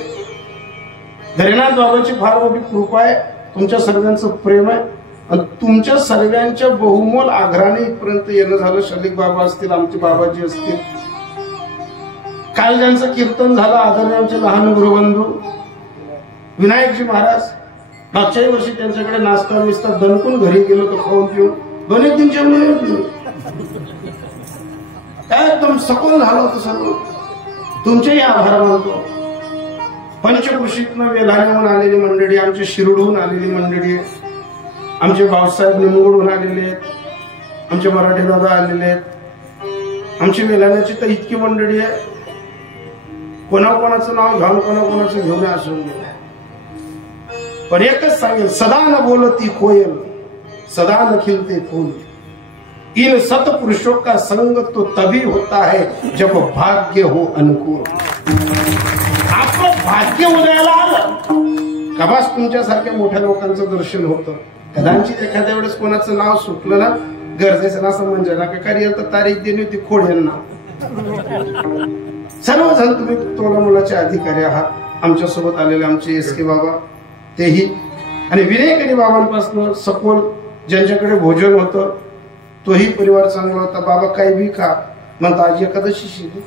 धरीनाथ बाबांची फार मोठी कृपा आहे, तुमच्या सर्वांचं प्रेम आहे आणि तुमच्या सर्वांच्या बहुमोल आग्रहाने इथपर्यंत येणं झालं. शालिक बाबा असतील, आमचे बाबाजी असतील, काल ज्यांचं कीर्तन झालं आदरणीय आमचे लहान गुरुबंधू विनायकजी महाराज, मागच्याही वर्षी त्यांच्याकडे नाश्ता विस्ता दणकून घरी गेलो तो खाऊन पिऊन, 2-1 दिन जेवण एकदम सखोल झालं होतं सर्व. तुमचेही आभार मानतो. पंचकृषीतनं वेल्हाण्याहून आलेली मंडळी, आमची शिरूडहून आलेली मंडळी, आमचे भाऊसाहेब निमगुडहून आलेले आहेत, आमचे मराठे दादा आलेले आहेत, आमची वेल्हाण्याची तर इतकी मंडळी आहे, कोणाकोणाचं नाव घ्यावं कोणाकोणाचं घेऊन असून गेलं. पण एकच सांगेल, सदा न बोलती कोयल, सदा न खिलते फूल, इन सतपुरुषों का संग तो तभी होता है जब भाग्य हो अनुकूल. आपलं भाग्य उदयाला आलं का बस तुमच्यासारख्या मोठ्या लोकांचं दर्शन होतं. कदाचित एखाद्या वेळेस कोणाचं नाव सुटलं ना, गरजेचं ना समजा ना कार्य तर तारीख दिली होती खोड यांना. सर्वजण तुम्ही तोला मुलाचे अधिकारी आहात. आमच्यासोबत आलेले आमचे SK बाबा तेही, आणि विनायकनी बाबांपासून सखोल ज्यांच्याकडे भोजन होतं तोही परिवार चांगला होता. बाबा काही बी खा म्हणता, आज एकादशी शिली.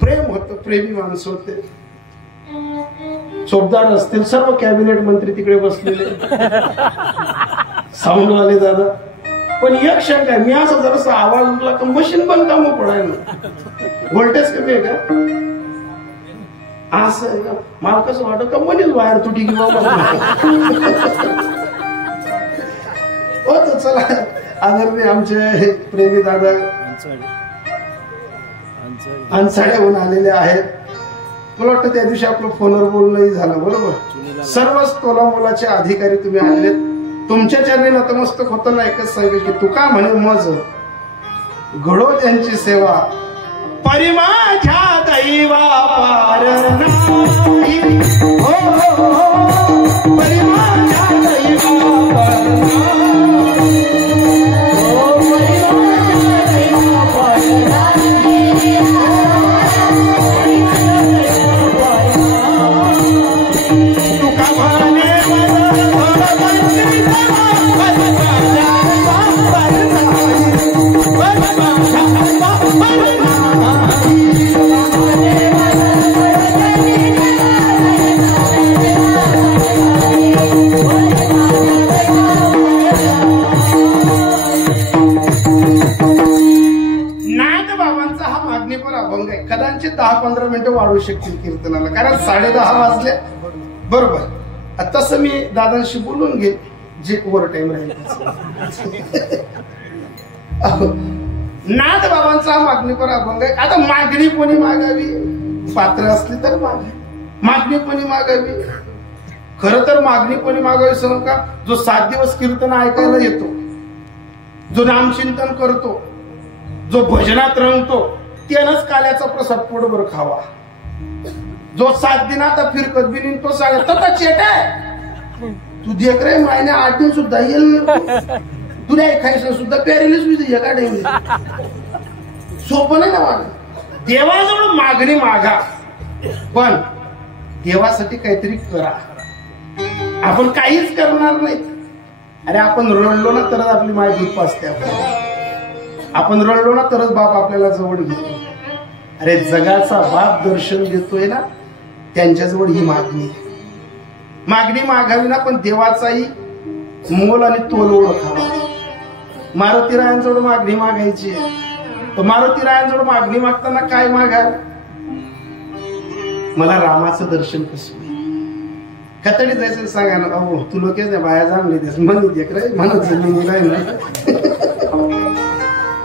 प्रेम होतं, प्रेमी माणसं होते. चोपदार असतील, सर्व कॅबिनेट मंत्री तिकडे बसलेले, साऊंडवाले दादा. पण एक शंका आहे, मी असं जरासा आवाज उठला का मशीन बंद काम पडायला, व्होल्टेज कमी आहे का असं आहे का, मला कसं वाटत का मनीच बाहेर तुटी की बाबा. हो तर चला, आदरणीय आमचे प्रेमी दादा अंसाड्याहून आलेले आहेत. मला वाटतं त्या दिवशी आपलं फोनवर बोलणंही झालं, बरोबर. सर्वच तोला मुलाचे अधिकारी तुम्ही आलेले, तुमच्या चरणी नतमस्तक होताना एकच सांगेल की तुका म्हणे मज घडो त्यांची सेवा, परिमाझ्या दैवा पार नाही. परिमाझ्या दैवा पार कदाचित 10-15 मिनिटं वाढवू शकतील कीर्तनाला, कारण 10:30 वाजले बरोबर. तसं मी दादांशी बोलून घे जे ओव्हर टाइम राहील. नाथ बाबांचा हा मागणीपर अभंग आहे. आता मागणी कोणी मागावी, पात्र असली तर मागणी कोणी मागावी. खरं तर मागणी कोणी मागावी सांग का, जो 7 दिवस कीर्तन ऐकायला येतो, जो नामचिंतन करतो, जो भजनात रंगतो, त्यानंच काल्याचा प्रसाद पोटभर खावा. जो 7 दिनात फिरकत बिनीन तो सांगत तर चेट आहे, तू देख रे महिन्या 8 दिन सुद्धा येईल, तुला खायचं सुद्धा पॅरेलिस एका टाइम. सोपं नाही ना. देवाजवळ मागणी मागा, पण देवासाठी काहीतरी करा. आपण काहीच करणार नाही. अरे आपण रडलो ना तरच आपली माय दूध पाजते. आपण रडलो ना तरच बाप आपल्याला जवळ घेतो. अरे जगाचा बाप दर्शन देतोय ना, त्यांच्याजवळ ही मागणी आहे. मागणी मागावी ना, पण देवाचाही मोल आणि तोल ओळखावा. मारुतीरायांजवळ मागणी मागायची, तर मारुतीरायांजवळ मागणी मागताना काय मागाल? मला रामाचं दर्शन कसं होईल? कतडी जायचं सांगा ना. अहो तू लोक बाया जाणली तेस म्हणत एक रे म्हणत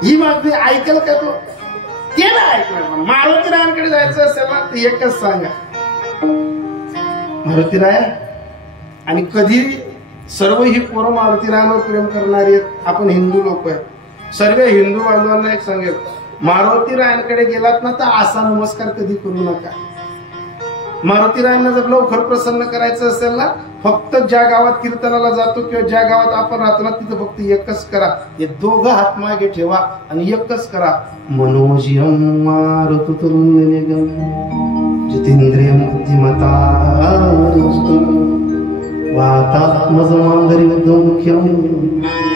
ही मागणी ऐकल का तो? ते ना ऐकणार. मारुतीरायांकडे जायचं असेल ना तर एकच सांगा, मारुतीराया. आणि कधी सर्व ही पोरं मारुतीरायांवर प्रेम करणारी आहेत. आपण हिंदू लोक आहे. सर्व हिंदू बांधवांना एक सांगेल, मारुतीरायांकडे गेलात ना तर असा नमस्कार कधी करू नका. मारुतीरायांना जर लवकर प्रसन्न करायचं असेल ना, फक्त ज्या गावात कीर्तनाला जातो किंवा ज्या गावात आपण राहतो ना तिथं फक्त एकच करा, हे दोघं हात मागे ठेवा आणि एकच करा, मनोजियम मारुतुल्यवेगम जितेंद्रियम बुद्धिमता वातात्मजमांगरिवद्दमुख्यम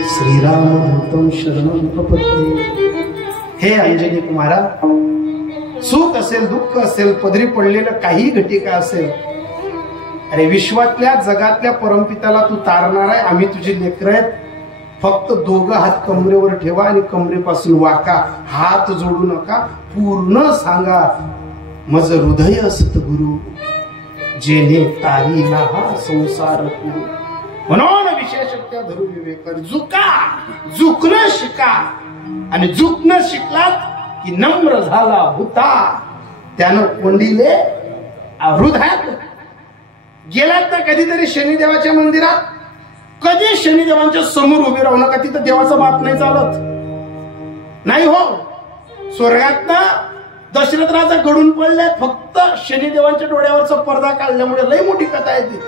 श्रीरामदूतं शरणं प्रपद्ये. हे अंजनी कुमारा, सुख असेल दुःख असेल पदरी पडलेलं काही घटिका असेल, अरे विश्वातल्या जगातल्या परमपिताला तू तारणार आहे. आम्ही तुझे लेकर आहेत. फक्त दोघं हात कमरेवर ठेवा आणि कमरेपासून वाका, हात जोडू नका. पूर्ण सांगा, मज हृदय असत गुरु जेने तारीला हा संसार गुरु. म्हणून विशेषत्या धरू विवेक, झुका झुकणं शिका. आणि झुकणं शिकलात की नम्र झाला भूता. त्यानं कोंडीले हृदयात. गेलात ना कधीतरी शनिदेवाच्या मंदिरात, कधी शनिदेवांच्या समोर उभे राहू नका. तिथं देवाचा बाप नाही चालत नाही हो. स्वर्गात ना दशरथ राजा घडून पडले फक्त शनिदेवांच्या डोळ्यावरचा पडदा काढल्यामुळे. लई मोठी कथा आहे ती.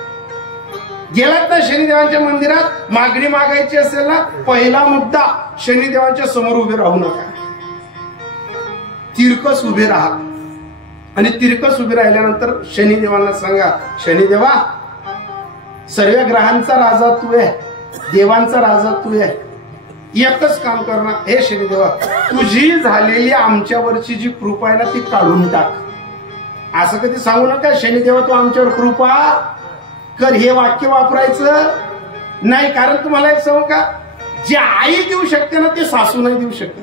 गेलात ना शनिदेवांच्या मंदिरात, मागणी मागायची असेल ना, पहिला मुद्दा शनिदेवांच्या समोर उभे राहू नका. तिरकस उभे राहा. आणि तिरकस उभे राहिल्यानंतर शनिदेवांना सांगा, शनिदेवा सर्व ग्रहांचा राजा तू आहे, देवांचा राजा तू आहे. एकच काम करणार, हे शनिदेवा तुझी झालेली आमच्यावरची जी कृपा आहे ना ती काढून टाक. असं कधी सांगू नका, शनिदेवा तू आमच्यावर कृपा कर. हे वाक्य वापरायचं नाही. कारण तुम्हाला एक सांगू का, जे आई देऊ शकते ना ते सासू नाही देऊ शकत.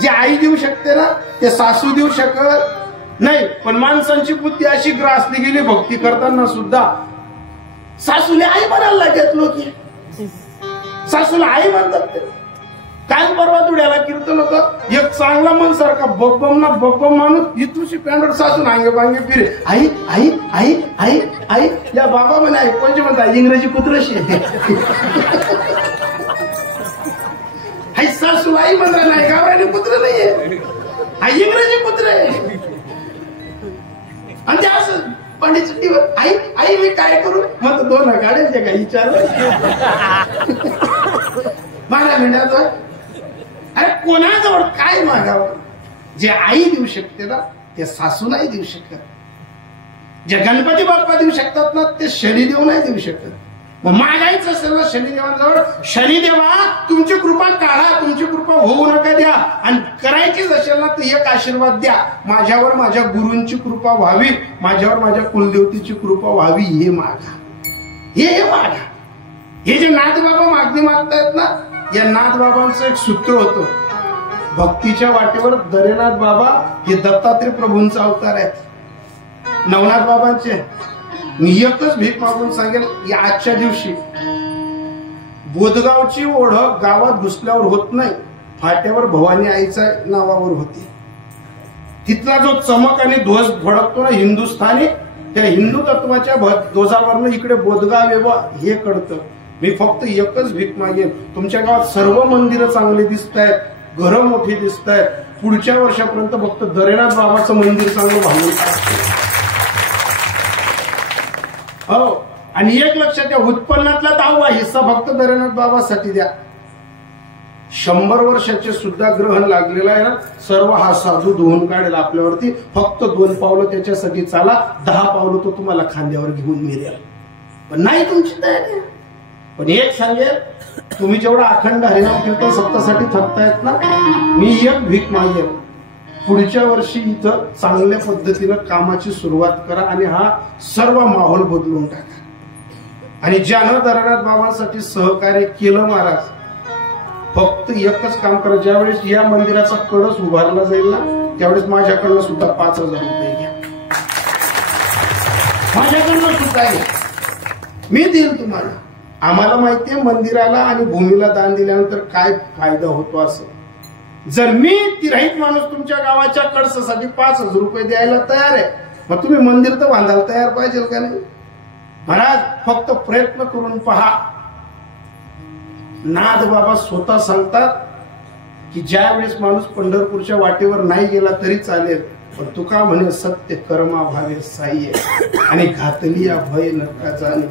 जे आई देऊ शकते ना ते सासू देऊ शकत नाही. पण माणसांची बुद्धी अशी ग्रासली गेली भक्ती करताना सुद्धा सासूला आई म्हणायला लागत लोक. सासूला आई म्हणतात ते. काल परवा तुड्याला कीर्तन होतं, एक चांगला मन सारखा बब्बम ना बब्बम माणूस इथूशी पॅन्डवर सासून आंगे बांगे फिरे, आई आई आई आई आई. या बाबा म्हणे आई कोणचे म्हणतात, इंग्रजी कुत्रशी आई. सासूला आई म्हणणार नाही, गावराने पुत्र नाहीये, आई इंग्रजी पुत्र आहे. आणि ते असं पंडितवर आई आई मी काय करू मग दोन गाड्यांच्या काही विचार मागा मिळण्यात. अरे कोणाजवळ काय मागावं? जे आई देऊ शकते ना ते सासू नाही देऊ शकत. जे गणपती बाप्पा देऊ शकतात ना ते शनिदेव नाही देऊ शकत. मग मागायचं असेल ना शनिदेवांजवळ, शनिदेवा तुमची कृपा काढा, तुमची कृपा होऊ नका द्या. आणि करायचीच असेल ना तर एक आशीर्वाद द्या, माझ्यावर माझ्या गुरूंची कृपा व्हावी, माझ्यावर माझ्या कुलदेवतीची कृपा व्हावी. हे मागा, हे मागा. हे जे नाथबाबा मागणी मागतायत ना, या नाथबाबांचं एक सूत्र होतं, भक्तीच्या वाटेवर दरेनाथ बाबा हे दत्तात्रय प्रभूंचा अवतार आहेत. नवनाथ बाबांचे मी एकच भीक मागून सांगेल, या आजच्या दिवशी बोधगावची ओळख गावात घुसल्यावर होत नाही, फाट्यावर भवानी आईच्या नावावर होती. तिथला जो चमक आणि ध्वज फडकतो ना हिंदुस्थानी, त्या हिंदू तत्वाच्या ध्वजावरनं इकडे बोधगाव हे कळतं. मी फक्त एकच भीक मागेन, तुमच्या गावात सर्व मंदिरं चांगली दिसत आहेत, घरं मोठी दिसत आहेत, पुढच्या वर्षापर्यंत फक्त दरेनाथ बाबाचं मंदिर चांगलं बांधून हो. आणि एक लक्षात द्या, उत्पन्नातला 10वा हिस्सा फक्त दरेनाथ बाबासाठी द्या. 100 वर्षाचे सुद्धा ग्रहण लागलेलं आहे ना, सर्व हा साधू धुवून काढेल आपल्यावरती. फक्त 2 पावलं त्याच्यासाठी चाला, 10 पावलं तो तुम्हाला खांद्यावर घेऊन मिळेल. पण नाही तुमची तयारी. पण एक सांगेल, तुम्ही जेवढा अखंड हरिनाम कीर्तन सप्तासाठी थकतायत ना, मी एक भीक मागेल, पुढच्या वर्षी इथं चांगल्या पद्धतीनं कामाची सुरुवात करा आणि हा सर्व माहोल बदलून टाका. आणि ज्यानं दरानाथ बाबांसाठी सहकार्य केलं महाराज, फक्त एकच काम करा. ज्यावेळेस या मंदिराचा कळस उभारला जाईल ना, त्यावेळेस माझ्याकडनं सुद्धा 5,000 रुपये घ्या. माझ्याकडनं सुद्धा घ्या, मी देईल तुम्हाला. आम्हाला माहितीये मंदिराला आणि भूमीला दान दिल्यानंतर काय फायदा होतो. असं जर मी तिराहित माणूस तुमच्या गावाच्या कळसासाठी 5,000 रुपये द्यायला तयार आहे, मग तुम्ही मंदिर तर बांधायला तयार पाहिजे का नाही महाराज? फक्त प्रयत्न करून पहा. नाथ बाबा स्वतः सांगतात की ज्या वेळेस माणूस पंढरपूरच्या वाटेवर नाही गेला तरी चालेल, पण तुका म्हणे सत्य कर्मा भावे साह्य आणि घातली या भय नका जाणे.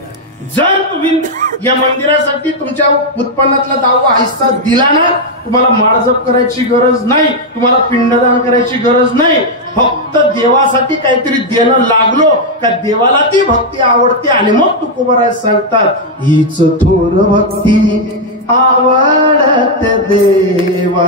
जर तुम्ही या मंदिरासाठी तुमच्या उत्पन्नातला 10वा हिस्सा दिला ना, तुम्हाला माळजप करायची गरज नाही, तुम्हाला पिंडदान करायची गरज नाही. फक्त देवासाठी काहीतरी देणं लागलो का देवाला ती भक्ती आवडते. आणि मग तुकोबाराज सांगतात, हीच थोर भक्ती आवडत देवा,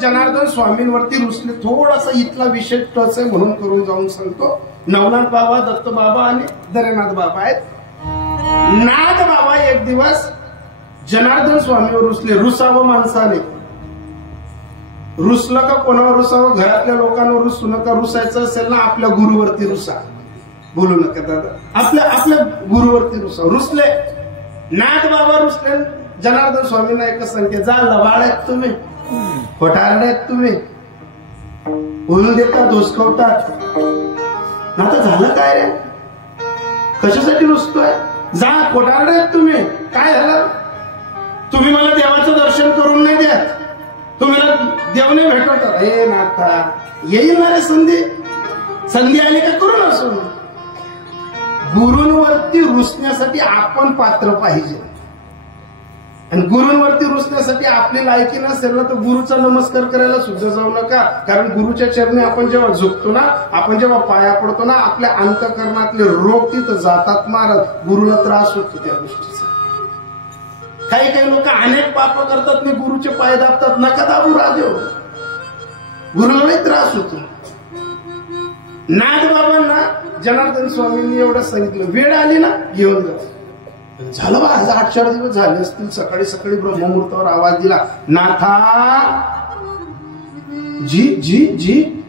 जनार्दन स्वामींवरती रुसले. थोडासा इथला विषय टच आहे म्हणून करून जाऊन सांगतो. नवनाथ बाबा, दत्त बाबा आणि दरेनाथ बाबा आहेत. नाथ बाबा एक दिवस जनार्दन स्वामीवर रुसले. रुसावं माणसाने. रुसलं का कोणावर रुसावं? घरातल्या लोकांवर रुसू नका. रुसायचं असेल ना आपल्या गुरुवरती रुसा. बोलू नका दादा, आपल्या गुरुवरती रुसा. रुसले नाथ बाबा, रुसले. जनार्दन स्वामींना एकच सांगते, जा लबाड आहेत तुम्ही, खोटारडे आहेत तुम्ही, बोलून देतात, धोसकवतात. आता झालं काय रे? कशासाठी रुसतोय? जा, खोटारडे आहेत तुम्ही. काय झालं? तुम्ही मला देवाचं दर्शन करून नाही द्या, तुम्ही देवने भेटवतात. हे नाथा, येईल ना रे संधी. संधी आली का करू नसो. गुरूंवरती रुसण्यासाठी आपण पात्र पाहिजे. आणि गुरूंवरती रुसण्यासाठी आपली लायकी नसेल ना, तर गुरुचा नमस्कार करायला सुद्धा जाऊ नका. कारण गुरुच्या चरणी आपण जेव्हा झुकतो ना, आपण जेव्हा पाया पडतो ना, आपल्या अंतःकरणातले रोग तिथं जातात महाराज. गुरुला त्रास होतो त्या गोष्टीचा. काही काही लोक अनेक पाप करतात, मी गुरुचे पाय दाबतात. नका दाबू राजे, गुरुलाही त्रास होतो. नाथ बाबांना जनार्दन स्वामींनी एवढं सांगितलं, वेळ आली ना घेऊन जा. झालं बा, 8-4 दिवस झाले असतील. सकाळी सकाळी ब्रह्ममुहूर्तावर आवाज दिला, नाथा जी जी जी,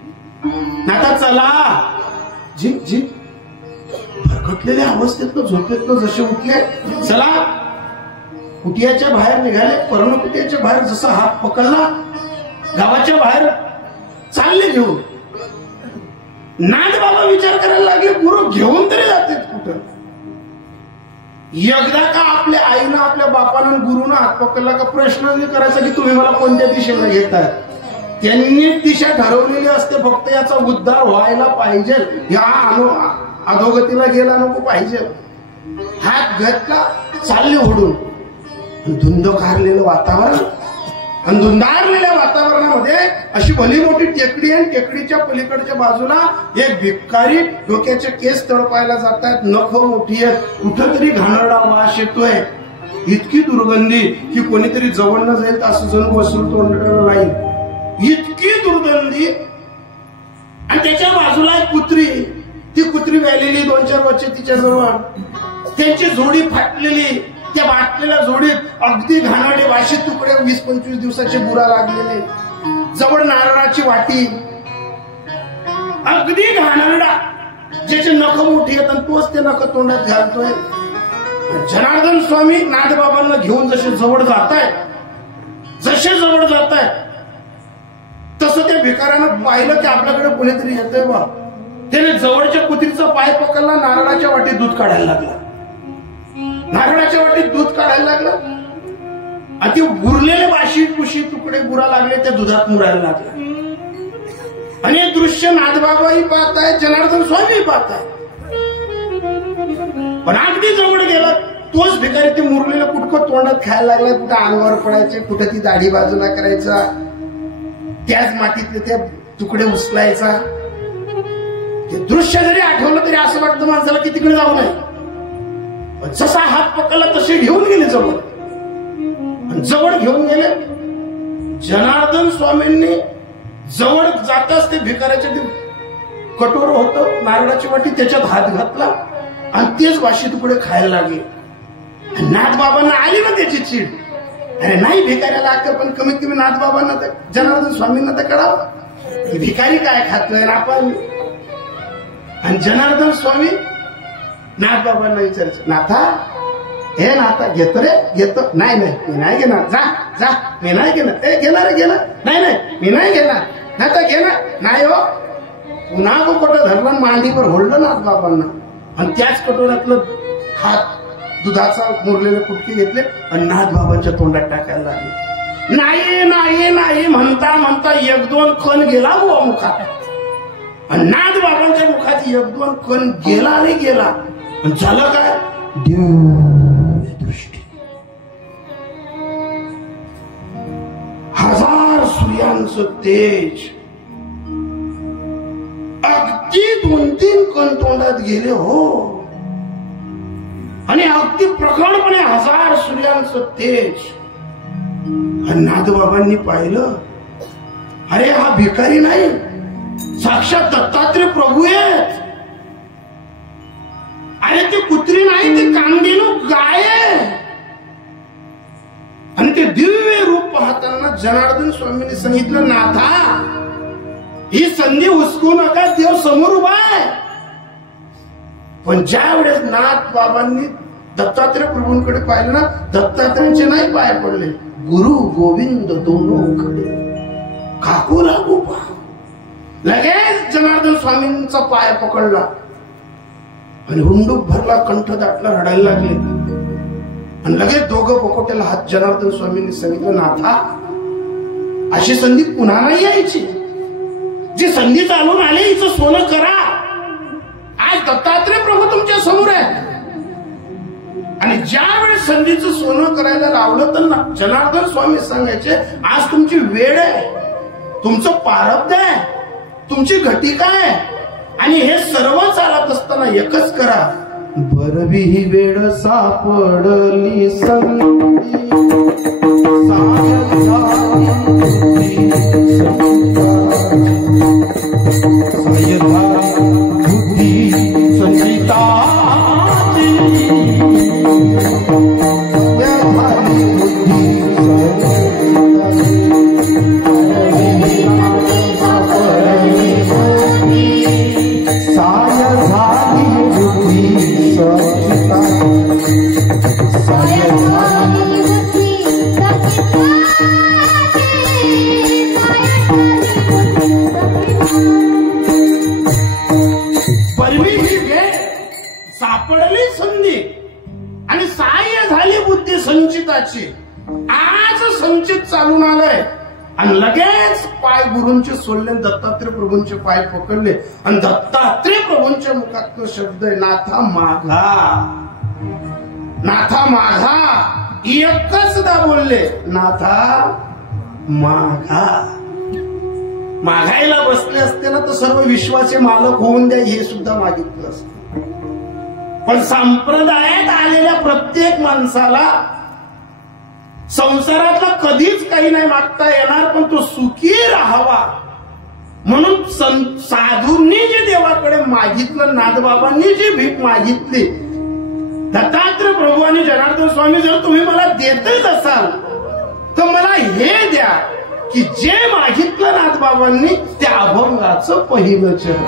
नाथा चला. जी जी, भरकटलेल्या अवस्थेतनं झोपेतनं जसे उठले, चला. कुटियाच्या बाहेर निघाले. पर्ण कुटियाच्या बाहेर जसा हात पकडला, गावाच्या बाहेर चालले घेऊन. नाथ बाबा विचार करायला लागले, गुरु घेऊन तरी जाते कुठं? एकदा का आपल्या आईनं, आपल्या बापानं, गुरुनं हात पकडला का प्रश्न नाही करायचा की तुम्ही मला कोणत्या दिशेला घेताय. त्यांनी दिशा ठरवलेली असते. फक्त याचा उद्धार व्हायला पाहिजे, या अधोगतीला गेला नको पाहिजे. हात घेतला, चालले ओढून. धुंद कारलेलं वातावरण, आणि धुंदारलेल्या वातावरणामध्ये अशी भली मोठी टेकडी आणि टेकडीच्या पलीकडच्या बाजूला एक भिकारी डोक्याचे केस तळपायला जातात, नख मोठी आहेत, कुठंतरी घाणरडा वास येतोय, इतकी दुर्गंधी की कोणीतरी जवळ न जाईल असं जणू वसूल तोंडाला राहील, इतकी दुर्गंधी. आणि त्याच्या बाजूला एक कुत्री, ती कुत्री व्यालेली 2-4 वर्षे तिच्या जवळ, त्यांची जोडी फाटलेली, त्या फाटलेल्या जोडीत अगदी घाणेरडे वाशी तुकडे 20-25 दिवसाचे बुरा लागलेले, जवळ नारळाची वाटी, अगदी घाणेरडा, ज्याचे नख मोठी आहेत आणि तोच ते नख तोंडात घालतोय. जनार्दन स्वामी नाथबाबांना घेऊन जसे जवळ जाताय तसं त्या भिकाऱ्यानं पाहिलं की आपल्याकडे कोणीतरी येतोय बा. त्याने जवळच्या कुत्रीचा पाय पकडला, नारळाच्या वाटीत दूध काढायला लागला, आणि ते उरलेले वाशी कुशी तुकडे बुरा लागले, त्या दुधात मुरायला लागला. आणि हे दृश्य नाथबाबाही पाहतायत, जनार्दन स्वामी पाहतायत. पण अगदी जवळ गेला तोच भिकारी ते मुरलेलं कुठकं तोंडात खायला लागला, कुठं अंगावर पडायचे, कुठं ती दाढी बाजूला करायचा, त्याच मातीतले ते तुकडे उचलायचा. ते दृश्य जरी आठवलं तरी असं वाटतं माणसाला की तिकडे जाऊ नये. जसा हात पकडला तसे घेऊन गेले जवळ घेऊन गेले. जनार्दन स्वामींनी जवळ जाताच ते भिकाऱ्याच्या कटोर होतं नारळाची वाटी, त्याच्यात हात घातला आणि तेच वाशी तुकडे खायला लागले. नाथबाबांना आली ना त्याची चीड, अरे नाही भिकाऱ्याला अक्कल, पण कमीत कमी नाथबाबांना तर जनार्दन स्वामींना तर कळावं की भिकारी काय खातोय ना आपण. आणि जनार्दन स्वामी नाथबाबांना विचारायचं, नाथा हे नाथा घेतो रे, घेतो, नाही मी नाही घेणार, जा मी नाही घेणार, घेणार, नाही मी नाही घेणार, नाथा घेणार नाही हो. पुन्हा कुठं धरलं, मांडीवर होडलं नाथबाबांना आणि त्याच कटोऱ्यातलं हात दुधाचा मुरलेले कुटके घेतले आणि नाथबाबांच्या तोंडात टाकायला लागले. नाही म्हणता 1-2 कण गेला बुवा मुखात, आणि नाथबाबांच्या मुखात 1-2 कण गेला रे गेला. आणि झालं काय, दिव्य दृष्टी, 1000 सूर्यांचं तेज, अगदी 2-3 कण तोंडात गेले हो, आणि अगदी प्रखरपणे 1000 सूर्यांचं तेज. आणि नाथबाबांनी पाहिलं, अरे हा भिकारी नाही, साक्षात दत्तात्रय प्रभू आहेत. अरे ते कुत्री नाही, ते कांदिनू गाय आहे. आणि ते दिव्य रूप पाहताना जनार्दन स्वामींनी सांगितलं, नाथा ही संधी हुसकू नका, देव समोर उभा आहे. पण ज्या वेळेस नाथ बाबांनी दत्तात्रय प्रभूंकडे पाहिलं ना, दत्तात्रयांचे नाही पाय पडले, गुरु गोविंद दोनों खडे काकू लागू पा. लगेच जनार्दन स्वामींचा पाय पकडला आणि हुंडूक भरला, कंठ दाटला, रडायला लागले. आणि लगेच दोघं पकोट्याला हात. जनार्दन स्वामींनी सांगितलं, नाथा अशी संधी पुन्हा नाही यायची, जी संधी चालून आली हिचं सोनं करा. आज दत्तात्रय प्रभू तुमच्या समोर आहे, आणि ज्या वेळेस संधीचं सोनं करायला लावलं तर जनार्दन स्वामी सांगायचे, आज तुमची वेळ आहे, तुमचं प्रारब्ध आहे, तुमची घटिका आहे, आणि हे सर्व चालत असताना एकच करा, बरवी ही वेळ सापडली संधी, सापडली संधी आणि सहाय्य झाली बुद्धी संचिताची. आज संचित चालून आलंय आणि लगेच पाय गुरूंचे सोडले, दत्तात्रय प्रभूंचे पाय पकडले आणि दत्तात्रय प्रभूंच्या मुखात शब्द आहे, नाथा माघा, नाथा माघा. एकचदा बोलले, नाथा मागायला बसले असते ना तर सर्व विश्वाचे मालक होऊन द्या हे सुद्धा मागितलं असतं. पण संप्रदायात आलेल्या प्रत्येक माणसाला संसारातला कधीच काही नाही मागता येणार, पण तो सुखी राहावा म्हणून साधूंनी जे देवाकडे मागितलं, नाथबाबांनी जी भीक मागितली, दत्तात्रय प्रभू आणि जनार्दन स्वामी जर तुम्ही मला देतच असाल तर मला हे द्या की जे मागितलं नाथबाबांनी त्या अभंगाचं पहिलं चरण.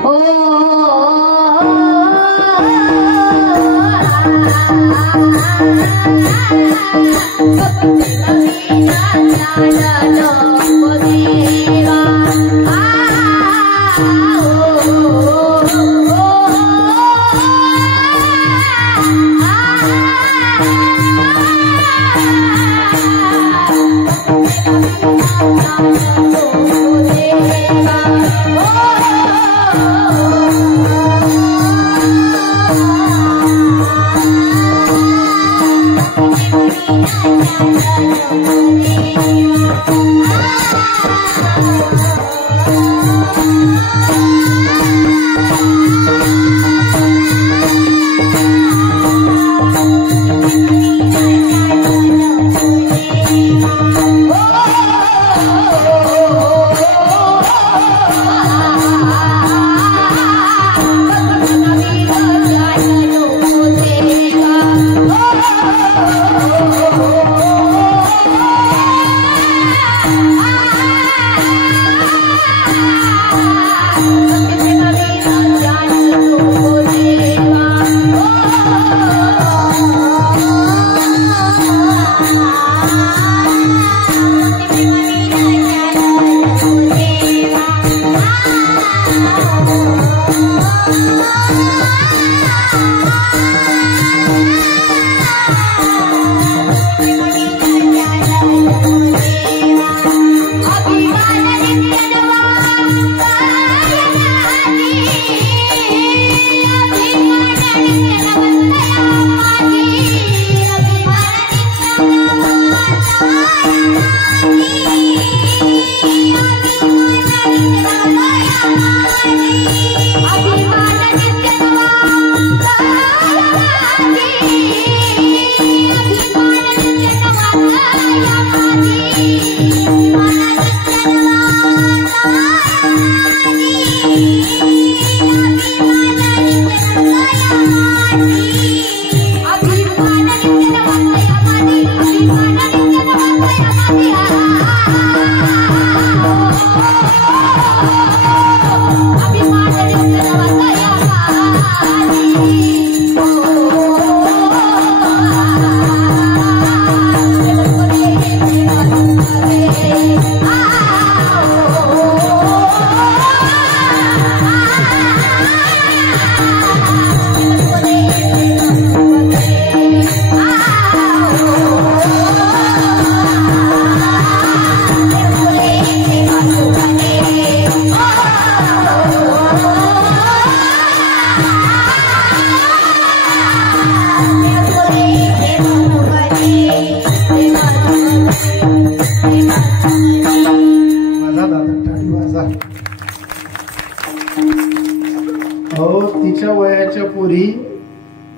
तिच्या वयाच्या पोरी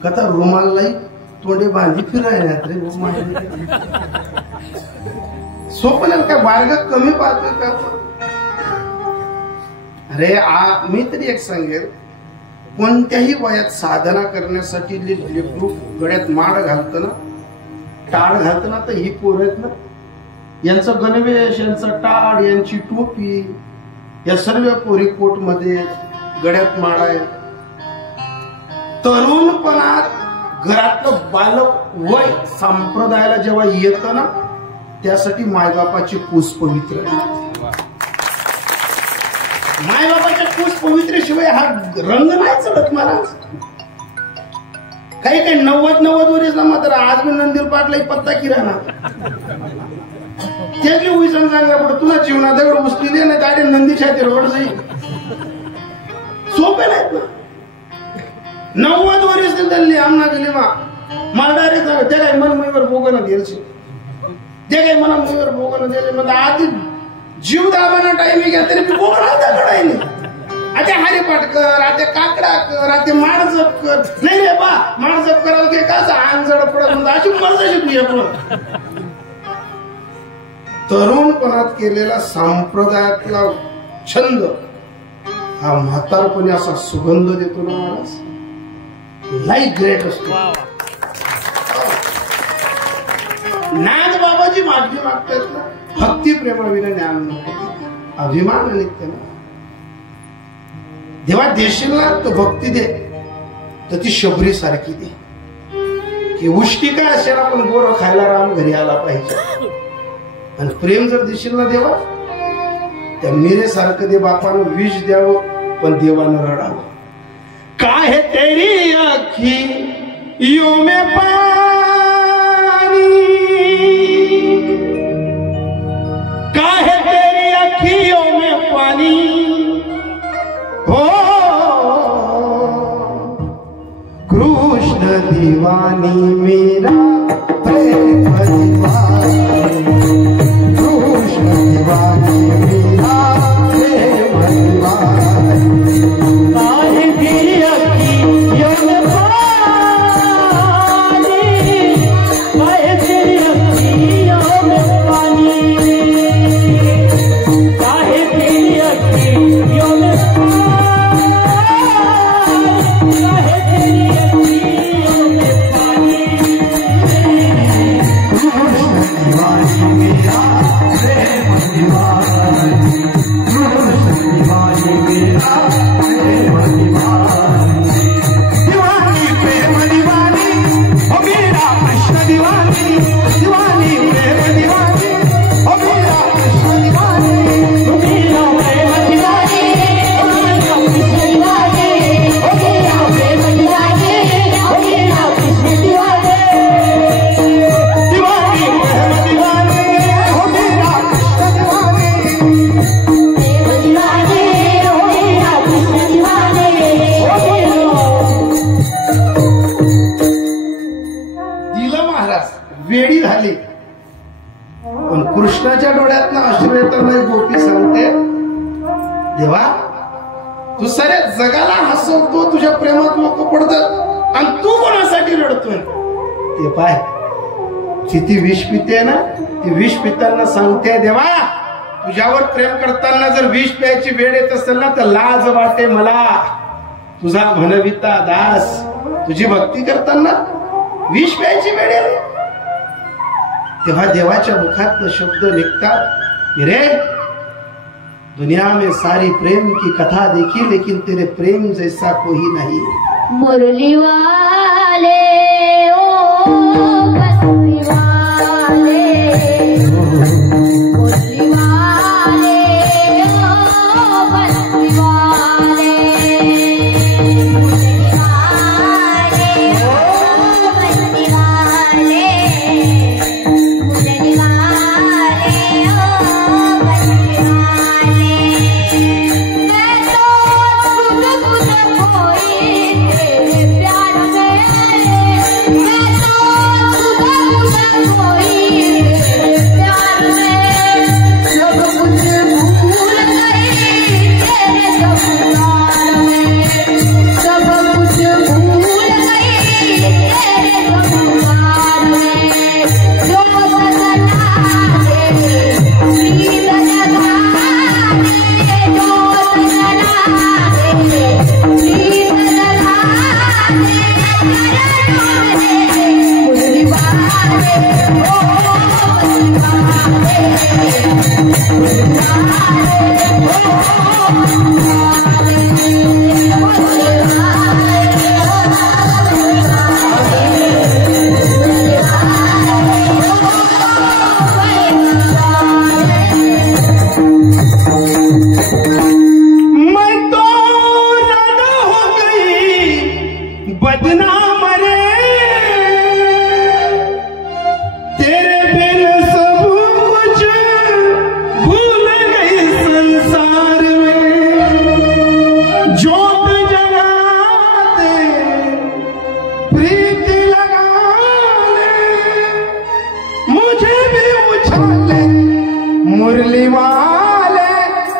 कथा रुमाललाई तोंडे बांधी फिरायला रे. सोपं काय बाळग कमी पाहतोय का? अरे मी तरी एक सांगेल, कोणत्याही वयात साधना करण्यासाठी लेकरू गळ्यात माळ घालतं ना, टाळ घालतं ना, तर ही पोरं आहेत ना, यांचं गणवेश, यांचं टाळ, यांची टोपी, या सर्व पोरी कोट मध्ये गळ्यात माळ आहे. तरुणपणात घरातलं बालक वय संप्रदायाला जेव्हा येतं ना, त्यासाठी मायबापाचे पूस पवित्र आहे. मायबापाच्या पूस पवित्रेशिवाय हा रंग नाही चढत. मला काही 90 वर्ष मात्र आज मी नंदील पाटला पत्ता किराणा त्याची उईसन सांगा पडत तुला जीवनात दगड उचलेली ना गाडी नंदी छाती रोड जाईल. सोपे नाहीत ना. 90 वर्ष दिली आमना दिली मला डायरेक्ट ते काय मन मुईवर बोगणं द्यायचे, ते काय मला मुईवर बोगणं द्यायचे. म्हणजे आधी जीव दाबाना टाइम घ्या तरी बोकडा दगडाय नाही. आता हरिपाठ कर, आता काकडा कर, आता माळ जप कर. नाही रे बा, माळ जप करावं की का अंग जड पडत अशी मर्द शिकली आपण. तरुणपणात केलेला संप्रदायातला छंद हा म्हातारपणी असा सुगंध देतो ना माणूस. लाईफ ग्रेट असतो. नाग बाबाजी माफी मागतात ना, भक्ती प्रेमाविना ज्ञान नको. अभिमान आणि त्यांना देवा देशील ना तो भक्ती दे, तर ती शबरी सारखी दे. की उष्टी काय असेल आपण गोर खायला राम घरी आला पाहिजे. आणि प्रेम जर देशील ना देवा, त्या मिरेसारखं दे. बापानं विष द्यावं पण देवानं रडावं. काय है तेरी अखियों में पानी, काय है तेरी अखियों में पानी, हो कृष्ण दीवानी मेरा प्रेम दीवानी, कृष्ण दीवानी मेरा प्रेम दीवानी. काहे तेरी अखियों में पानी, काहे तेरी अखियों में पानी, काहे तेरी अखियों में वेडी झाली. पण कृष्णाच्या डोळ्यातनं अश्रू येताना गोपी सांगते, देवा तू साऱ्या जगाला हसवतो, तुझ्या प्रेमात लोक पडतात आणि तू कोणासाठी रडतोय. ते पाय ती विष पिते ना, ती विष पिताना सांगते, देवा तुझ्यावर प्रेम करताना जर विष प्यायची वेळ येत असेल ना तर लाज वाटे मला, तुझा म्हणविता दास. तुझी भक्ती करताना विष प्यायची वेळ येईल तेव्हा देवाच्या मुखात शब्द निघतात, रे दुनिया में सारी प्रेम की कथा देखी लेकिन तेरे प्रेम जैसा कोई नहीं. मुरली वाले ओ बंसी वाले, मुरली वाले ओ बंसी वाले, मुरली वाले ओ बंसी वाले, मुरली वाले ओ बंसी वाले. मैं तो खुद खुद खोई तेरे प्यार में, मैं तो खुद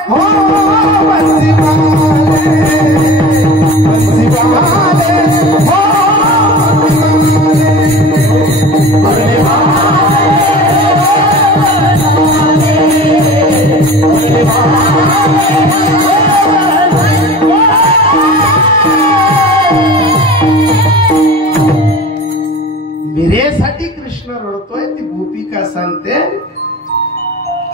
हो बंसी वाले हो मीरेसाठी कृष्ण रडतोय. ती गोपिका सांगते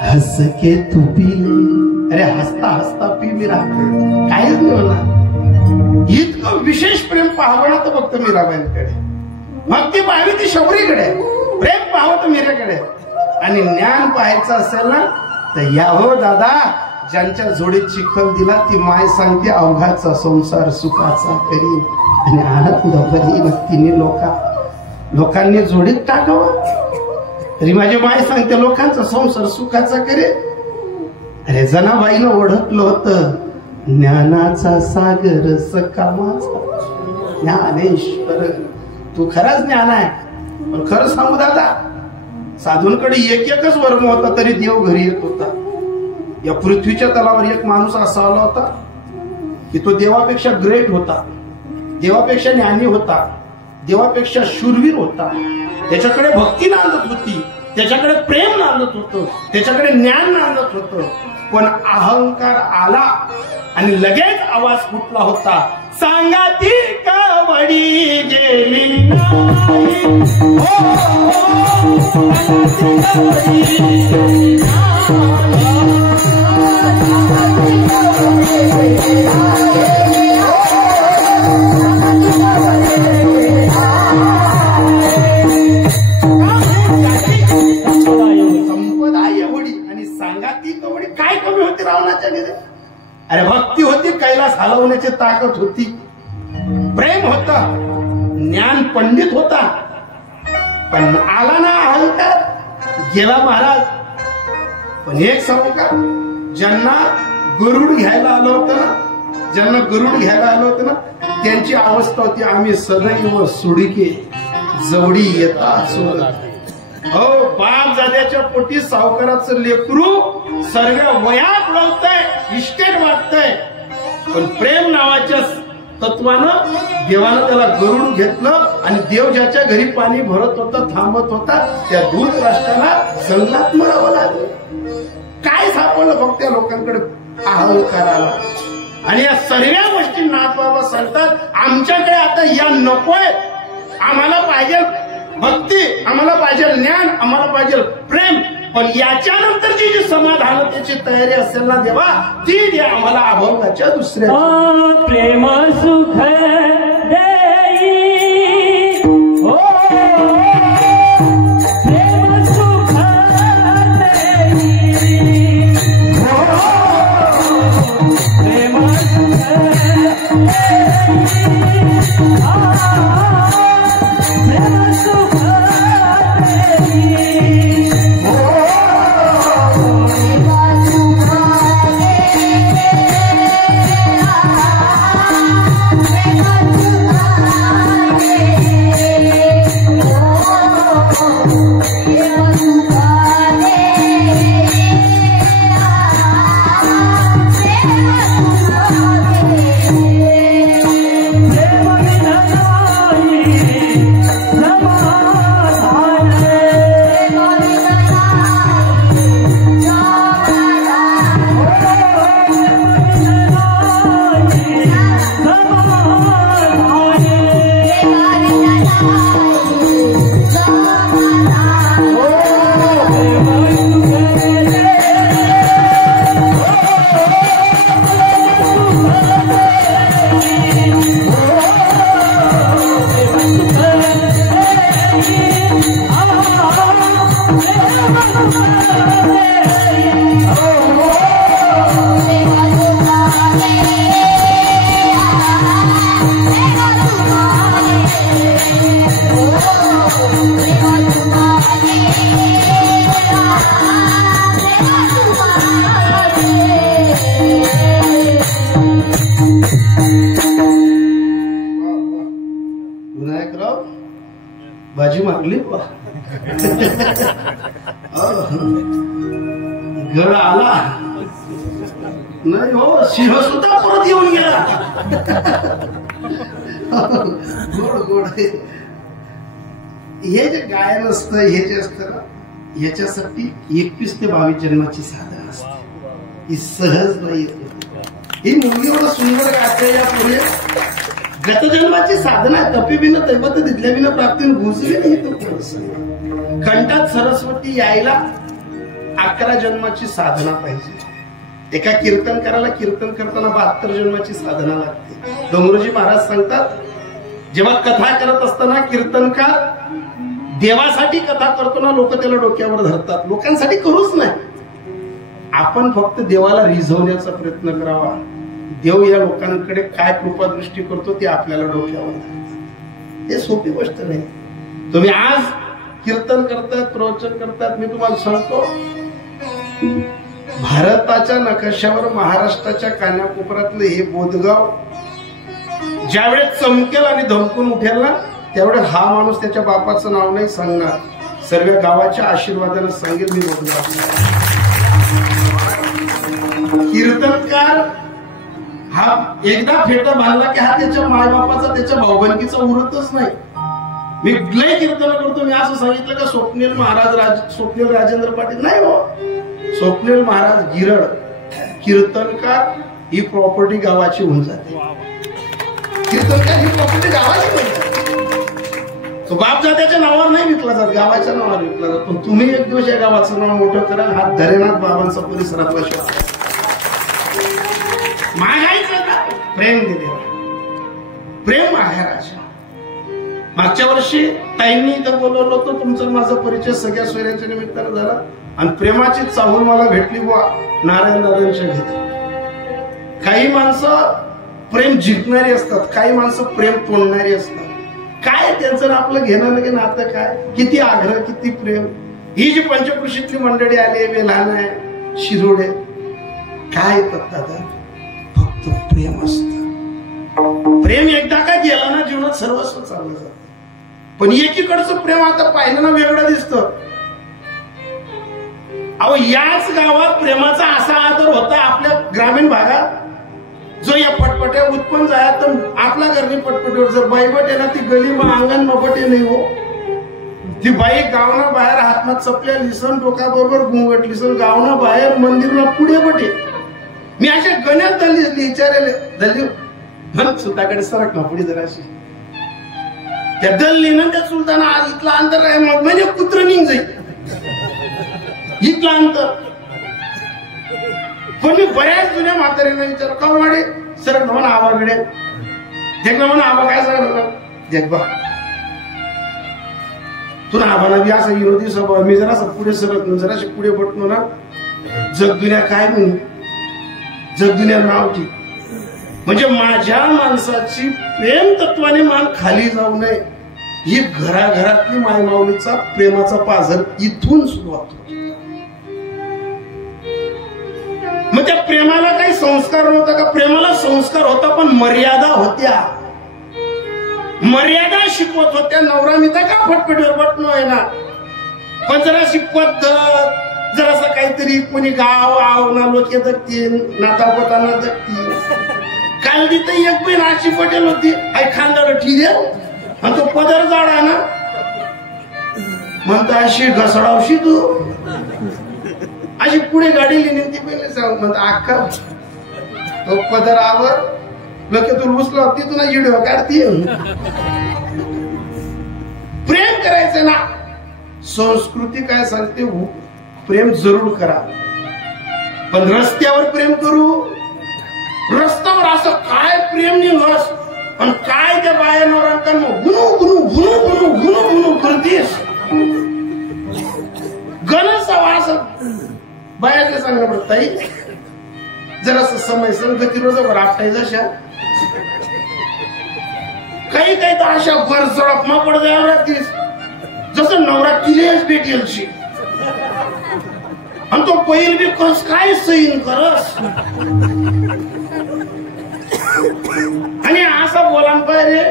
हस के तू पिले. अरे हसता हसता पी मीराकडे काहीच नाही होणार. इतकं विशेष प्रेम पाहावं ना तर फक्त मीराबाईंकडे. भक्ती पाहावी ती शबरीकडे, प्रेम पाहावं तर मीरेकडे, आणि ज्ञान पाहायचं असेल ना तर या हो दादा. ज्यांच्या जोडीत चिखल दिला ती माय सांगते अवघाचा संसार सुखाचा करी. आणि आनंद भरी भक्तीने लोकांनी जोडीत टाकावं. तरी माझी माय सांगते लोकांचा संसार सुखाचा करे. अरे जनाबाईनं ओळखलं होतं ज्ञानाचा सागर सकामाचा. ज्ञानेश्वर तू खराच ज्ञान आहे. पण खरं सांगू दादा, साधूंकडे एकच वर्म होता तरी देव घरी येत होता. या पृथ्वीच्या तलावर एक माणूस असा आला होता की तो देवापेक्षा ग्रेट होता, देवापेक्षा ज्ञानी होता, देवापेक्षा शूरवीर होता. त्याच्याकडे भक्ती नांदत होती, त्याच्याकडे प्रेम नांदत होतं, त्याच्याकडे ज्ञान नांदत होतं. पण अहंकार आला आणि लगेच आवाज फुटला होता, सांगाती कावडी गेली नाही. संपदा एवढी आणि सांगाती कवडी काय कमी होती रावणाच्या घरी. अरे भक्ती होती, कैलास हलवण्याची ताकद होती, प्रेम होता, ज्ञान पंडित होता. पण आला ना अहंकार, गेला महाराज. पण एक सांगू का, ज्यांना गरुड घ्यायला आलं होतं ना, त्यांची अवस्था होती आम्ही सदैव सुडके जवडी येता सोडत. हो बाप जाद्याच्या पोटी सावकाराचं लेकरू सर्व वयात उडवतंय, इस्टेट वाटतंय. पण प्रेम नावाच्या तत्वानं देवानं त्याला गरुड घेतलं आणि देव ज्याच्या घरी पाणी भरत होता, थांबत होता, त्या दूध राष्ट्राला जंगलात मरावं लागलं. काय सापडलं फक्त त्या लोकांकडे अहंकाराला. आणि या सर्व गोष्टी नाथ बाबा सांगतात आमच्याकडे आता या नकोय. आम्हाला पाहिजे भक्ती, आम्हाला पाहिजे ज्ञान, आम्हाला पाहिजे प्रेम. पण याच्यानंतरची जी समाधान त्याची तयारी असेल ना देवा, ती द्या आम्हाला अभंगाच्या दुसऱ्या. प्रेम सुख देई हो, प्रेम सुख देई हो, प्रेम सुख प्रेम सुख बाजी मारली गड आला नाही हो, सिंह सुद्धा परत येऊन गेला. गोड गोड. हे जे गायन असतं, हे जे असतं ना, याच्यासाठी 21 ते 22 जन्माची साधना असते. ही सहज नाही. ही मुलगी एवढं सुंदर गाते या पुढे गतजन्माची साधना. तपीबिन दैवत दिदल्याबिन प्राप्ती घुसली नाही. तो कंठात सरस्वती यायला 11 जन्माची साधना पाहिजे. एका कीर्तन करायला कीर्तन करताना 72 जन्माची साधना लागते. डोंगरोजी महाराज सांगतात, जेव्हा कथा करत असताना कीर्तनकार देवासाठी कथा करतो ना, लोक त्याला डोक्यावर धरतात. लोकांसाठी करूच नाही. आपण फक्त देवाला रिझवण्याचा प्रयत्न करावा. देव या लोकांकडे काय कृपादृष्टी करतो ते आपल्याला डोक्यावर धरतात. हे सोपी गोष्ट नाही. तुम्ही आज कीर्तन करतात, प्रवचन करतात. मी तुम्हाला सांगतो, भारताच्या नकाशावर महाराष्ट्राच्या कानाकोपऱ्यातलं हे बोधगाव ज्यावेळेस चमकेल आणि धमकून उठेल ना, त्यावेळेस हा माणूस त्याच्या बापाचं नाव नाही सांगणार, सर्व गावाच्या आशीर्वादाने सांगेल मी बोधगाव. कीर्तनकार हा एकदा फेटा बांधला की हा त्याच्या मायबापाचा, त्याच्या भाऊबंदीचा उरतच नाही. मी लय कीर्तन करतो. मी असं सांगितलं का स्वप्नील महाराज, स्वप्नील राजेंद्र पाटील नाही हो, स्वप्नील महाराज गिरड कीर्तनकार ही प्रॉपर्टी गावाची होऊन जाते. कीर्तनकार ही प्रॉपर्टी गावाची होऊन जाते. तो बाप जात्याच्या नावावर नाही विकला जात, गावाच्या नावावर विकला जात. पण तुम्ही एक दिवस या गावाचं नाव मोठं करा. हा धरेनाथ बाबांचा परिसरातला शब्द मागायचं का? प्रेम दिले, प्रेम आहे राजा. मागच्या वर्षी ताईंनी इथं बोलवलं होतं. तुमचं माझा परिचय सगळ्या सोयऱ्यांच्या निमित्तानं झाला आणि प्रेमाची चाहूल मला भेटली बुवा नारायण दादांच्या घरी. काही माणसं प्रेम जिंकणारी असतात, काही माणसं प्रेम तोडणारी असतात. काय त्यांचं आपलं घेणं नाही नातं काय? किती आग्रह, किती प्रेम. ही जी पंचकृषीतली मंडळी आली, वेल्हाण आहे, शिरोडे, काय येतात दादा? फक्त प्रेम असतं. प्रेम एकदा का गेला ना, जीवनात सर्वस्व चाललं जातं. पण एकीकडचं प्रेम आता पाहिलं ना वेगळं दिसतं. अहो, याच गावात प्रेमाचा असा आदर होता आपल्या ग्रामीण भागात, जो या पटपट्या उत्पन्न झाला. तर आपल्या घरनी पटपटीवर जर बाई बटे ना, ती गली मग अंगण बटे नाही हो. ती बाई गावना बाहेर हातमात चपल्या लिसन, डोक्याबरोबर घुंगट लिसन, गावना बाहेर मंदिरला पुढे बटे. मी अशा गण्यात विचारले दल्ली मग सुताकडे सरक ना पुढे जराशी. त्या दल्ली ना त्या सुलताना आज इथला अंतर आहे मग म्हणजे कुत्र निघ जाईल इथला अंतर. पण मी बऱ्याच जुन्या म्हातारीला विचार का वाडे सरक ना म्हणा आबाकडे देख ना म्हणा आबा काय सांगणार देख बा तुला आबाला बी असा विरोधी स्वभाव. मी जरा पुढे सरक ना, जराशी पुढे बटलो ना, जग दुनिया काय म्हणू, जग दुनिया नाव ठीक. म्हणजे माझ्या माणसाची प्रेम तत्वाने मान खाली जाऊ नये, ही घराघरातली मायमाऊलीचा प्रेमाचा पाझर इथून सुरुवात होतो. मग त्या प्रेमाला काही संस्कार नव्हता का? प्रेमाला संस्कार होता, पण मर्यादा होत्या. मर्यादा शिकवत होत्या. नवरा मिता का फटफटीवर बटणं आहे ना, पण जरा शिकवत जरासं काहीतरी कोणी गाव आव ना लोक जगतील, नातापताना जगतील. काल तिथे एक बहीण अशी पटेल होती, आई खांदा ठीक आहे आणि तो पदर जाड आहे ना, म्हणता अशी घसडावशी तू अशी पुढे गाडी लिहिली. ती पहिले सांग म्हणता अख्खा तो पदर आवर लोक तू उचला तिथून व्हिडिओ काढती. प्रेम करायचं ना. संस्कृती काय सांगते, प्रेम जरूर करा, पण रस्त्यावर प्रेम करू. रस्त्यावर असं काय प्रेम निघस पण काय त्या बायांवर गुणू गुणू गुणू गुणू गुणू गुणू करतीस. गणस असं बायाला सांगणं पडत ताई जरास समय संगती रोजवर आपटायचं अशा काही काही तर अशा बरसडक मा पड जायला राहतीस जसं नवरा तिलेच भेटेलशी. आणि तो पहिल बी कस काय सहीन करस. आणि असं बोला पाहिजे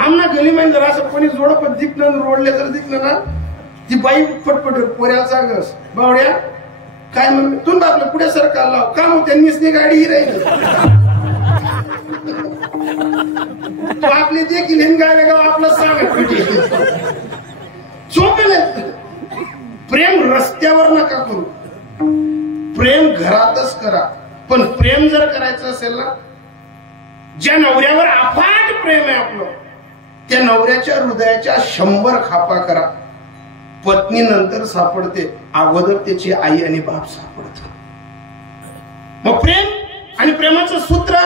आमना गली मध्ये जर असं कोणी जोड दिखलं रोडले जर दिखलं ना, ती बाई पटपट पोऱ्या सांगस बावड्या काय मम्मी तू आपलं पुढे सरकार लाव का मग त्यांनीच नाही गाडी राहिली तू आपली देखील गाय वेगळं आपलं सांग सोपे नाही. प्रेम रस्त्यावर नका करू, प्रेम घरातच करा. पण प्रेम जर करायचं असेल ना, ज्या नवऱ्यावर अफाट प्रेम आहे आपलं, त्या नवऱ्याच्या हृदयाच्या 100 खापा करा. पत्नी नंतर सापडते, अगोदर त्याची आई आणि बाप सापडत. मग प्रेम आणि प्रेमाचं सूत्र,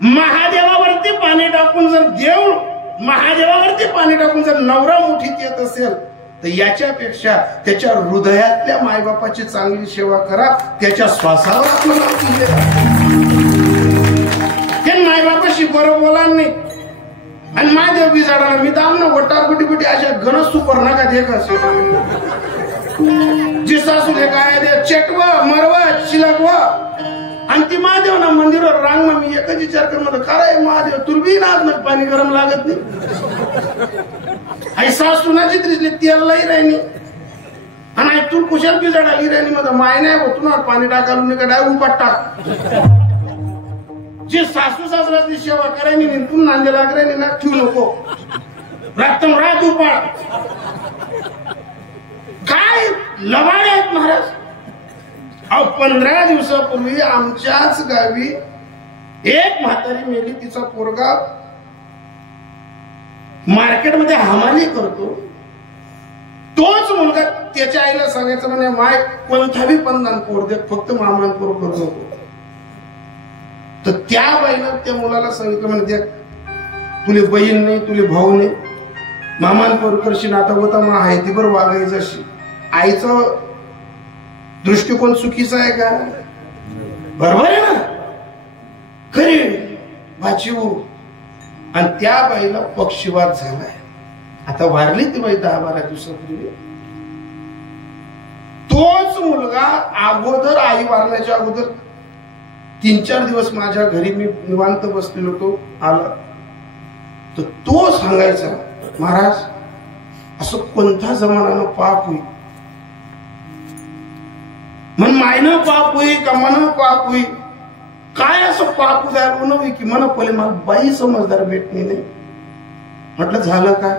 महादेवावरती पाणी टाकून जर देव महादेवावरती पाणी टाकून जर नवरा मुठीत येत असेल तर याच्यापेक्षा त्याच्या हृदयातल्या मायबापाची चांगली सेवा करा. त्याच्या श्वासावर ते मायबापाशी बरं बोला नाही. आणि महादेव बिजाडाला मी दाम ना वटा कुटी कुटी अशा गणस सुपर नका देख जी सासू दे काय दे चेटव मरव चिलकव. आणि ती महादेव ना मंदिरावर रांग मी एकच विचार कर मध्ये काय महादेव तुरबी ना आज पाणी गरम लागत नाही. आई सासू ना चित्रीतली तेललाही राहिनी आणि तू कुशल बिजाडाली राहिनी मध्ये माय नाही होत ना पाणी टाकायला नाही का डाय उपाट टाक. जे सासू सासऱ्याची सेवा करायनी तू नांदे लागरायनी ना ठेवू नको रातम रात उपाड. काय लबाड आहेत महाराज. अहो 15 दिवसापूर्वी आमच्याच गावी एक म्हातारी मेली. तिचा पोरगा मार्केटमध्ये हमाली करतो. तोच मुलगा त्याच्या आईला सांगायचं म्हणे माय कोणताही पंधान पोर दे फक्त मामान पोर करू नको. तर त्या बाईनं त्या मुलाला सांगितलं म्हणे देख तुले बहीण नाही तुले भाऊ नाही मामान पोर करशील आता होता मा आहे ती बरं वागायचं अशी. आईचा दृष्टिकोन चुकीचा आहे का? बरोबर आहे ना खरी वाचिव. आणि त्या बाईला पक्षवात झालाय. आता वारली ती बाई 10-12 दिवसापूर्वी. तोच मुलगा अगोदर आई वारण्याच्या अगोदर 3-4 दिवस माझ्या घरी मी निवांत बसलेलो होतो आला. तर तो सांगायचा महाराज असं कोणता जमानानं पाप होईल मन मायनं पाप होई का मन पाप होई काय असं पाप झालं नव्हे की मला पहिले मला बाई समजदार भेटली नाही. म्हटलं झालं काय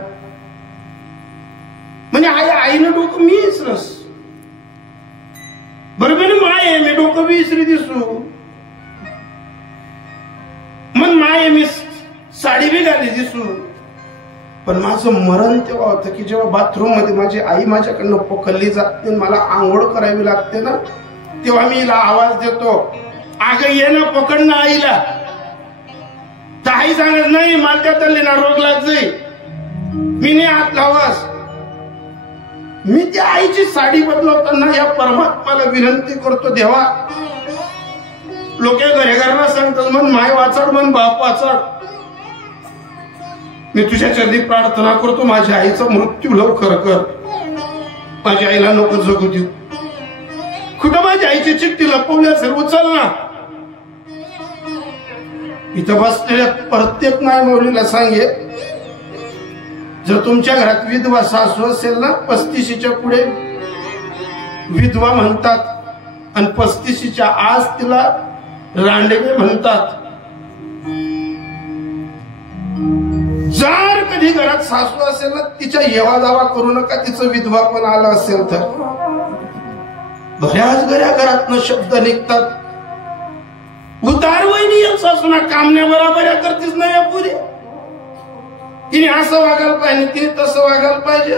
म्हणजे आईनं डोकं मी इसरस बरोबर माय मी डोकं बी इसरी दिसू मन माय मी साडी बी घाली दिसू. पण माझं मरण तेव्हा होतं की जेव्हा बाथरूम मध्ये माझी आई माझ्याकडनं पकडली जाते मला आंघोळ करावी लागते ना तेव्हा मी हिला आवाज देतो अगं ये ना पकडणं आईला. तर आई सांगत नाही मला त्या तल्ली ना रोग लाग जाई मी नाही हात लावास. मी त्या आईची साडी बदलवताना या परमात्माला विनंती करतो देवा लोक घरेघरांना सांगतात मन माय वाचड मन बाप वाचड. मी तुझ्या चरणी प्रार्थना करतो माझ्या आईचा मृत्यू लवकर कर. माझ्या आईला नको जगू देऊ. कुठं माझ्या आईची चिठ्ठी लपवल्या सर्व उचल ना. इथं बसलेल्या प्रत्येक माय मौलीला सांगे जर तुमच्या घरात विधवा सासू असेल ना 35च्या पुढे विधवा म्हणतात आणि 35च्या आज तिला रांडेवे म्हणतात. जर कधी घरात सासू असेल ना तिच्या येवा दावा करू नका तिचं विधवा पण आला असेल तर. बऱ्याच घरातनं शब्द निघतात उतार वहिनी सासूना कामण्या बराबर करतीच नाही या पुरी तिने असं वागायला पाहिजे तिने तसं वागायला पाहिजे.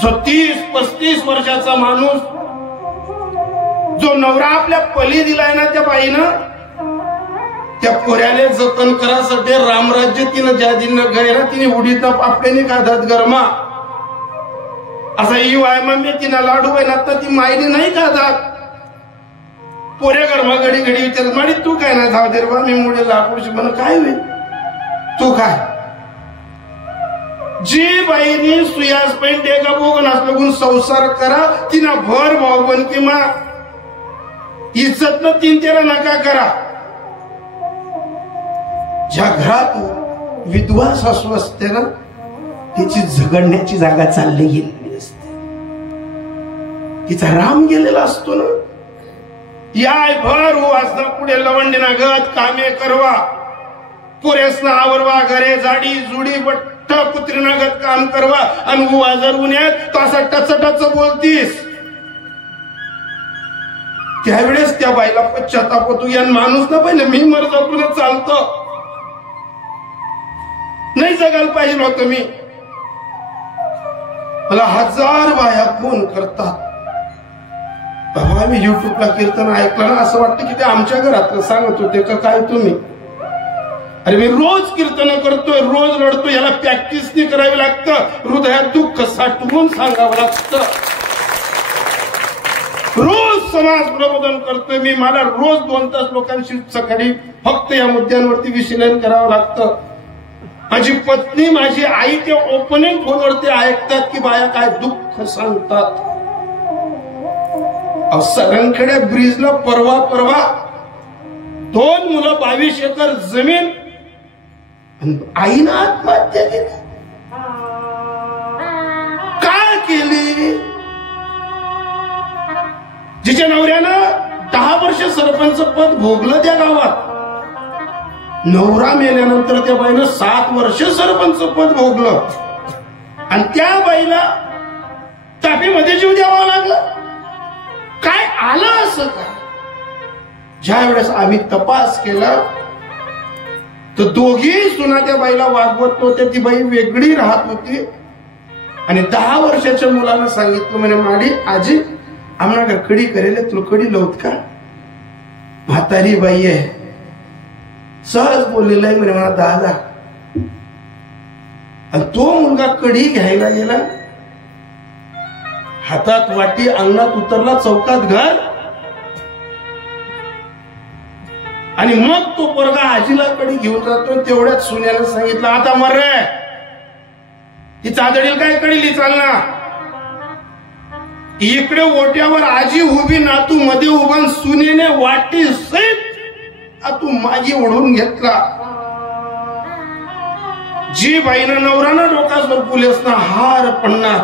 जो 30-35 वर्षाचा माणूस जो नवरा आपल्या पली दिलाय ना त्या बाईनं त्या पोऱ्याले जतन करासाठी रामराज्य तिनं ज्या दिनं गैरा तिने उडीत पापड्याने खातात गरमा असा ही वाय मम्मी तिनं लाडू आहे ना तर ती माईने नाही खातात. पोऱ्या गरमा घडी घडी विचारत माडी तू काय ना धाव देरवा मी मुळे लाकूडशी म्हण काय होईल तू काय. जी बाईनी सुयास पेंट एका बोगन असलं संसार करा तिना भर भाव बन किंवा इज्जत न 3-13 नका करा. ज्या घरात विधवा सासू असते ना त्याची झगडण्याची जागा चालली गेलेली असते. तिचा राम गेलेला असतो ना. याय भर वाजता पुढे लवंडीना गत कामे करवा, पुरेसना आवरवा, घरे जाडी जुडी बट्ट पुत्रीना गत काम करवा, आणि वाजर उन्यात तो असा टच बोलतीस. त्यावेळेस त्या बाईला पश्चाताप होतो, या माणूस ना पहिले मी मर जाऊन चालतो, नाही जगायला पाहिजे होतं मी. मला 1000 बाया फोन करतात, बाबा मी युट्यूबला कीर्तन ऐकलं ना, असं वाटतं की ते आमच्या घरातलं सांगत होते का काय तुम्ही. अरे मी रोज कीर्तन करतोय, रोज रडतोय, याला प्रॅक्टिस नाही करावी लागतं, हृदयात दुःख साठवून सांगावं लागतं. रोज समाज प्रबोधन करतोय मी, मला रोज 2 तास लोकांशी सकाळी फक्त या मुद्द्यांवरती विश्लेषण करावं लागतं. माझी पत्नी माझी आई ते ओपनिंग फोनवरती ऐकतात की बाया काय दुःख सांगतात. सरंगखेड्या ब्रिजला परवा 2 मुलं 22 एकर जमीन, आईनं आत्महत्या केली. काय केली? जिच्या नवऱ्यानं 10 वर्ष सरपंच पद भोगलं त्या गावात, नवरा मेल्यानंतर त्या बाईनं 7 वर्ष सरपंच पद भोगलं, आणि त्या बाईला तापीमध्ये जीव द्यावा लागला. काय आलं असं काय? ज्या वेळेस आम्ही तपास केला तर दोघी सुना त्या बाईला वागवत होत्या. ती बाई वेगळी राहत होती, आणि 10 वर्षाच्या मुलानं सांगितलं म्हणे माडी आजी आम्हाला कडी करेल, तुला कडी लावत का? म्हातारी बाई आहे, सहज बोललेला आहे म्हणे मला दादा. आणि तो मुलगा कडी घ्यायला गेला, हातात वाटी, अंगणात उतरला, चौकात घर, आणि मग तो पोरगा आजीला कडी घेऊन जातो. तेवढ्यात सुन्यानं सांगितलं आता मर रे, ती चादडील काय कडी चालना. इकडे ओट्यावर आजी उभी, नातू मध्ये उभा, सुनेने वाटी सहित तू मागी ओढून घेतला. जी बाईनं नवरानं डोकासवर पुलेसना हार पडणार,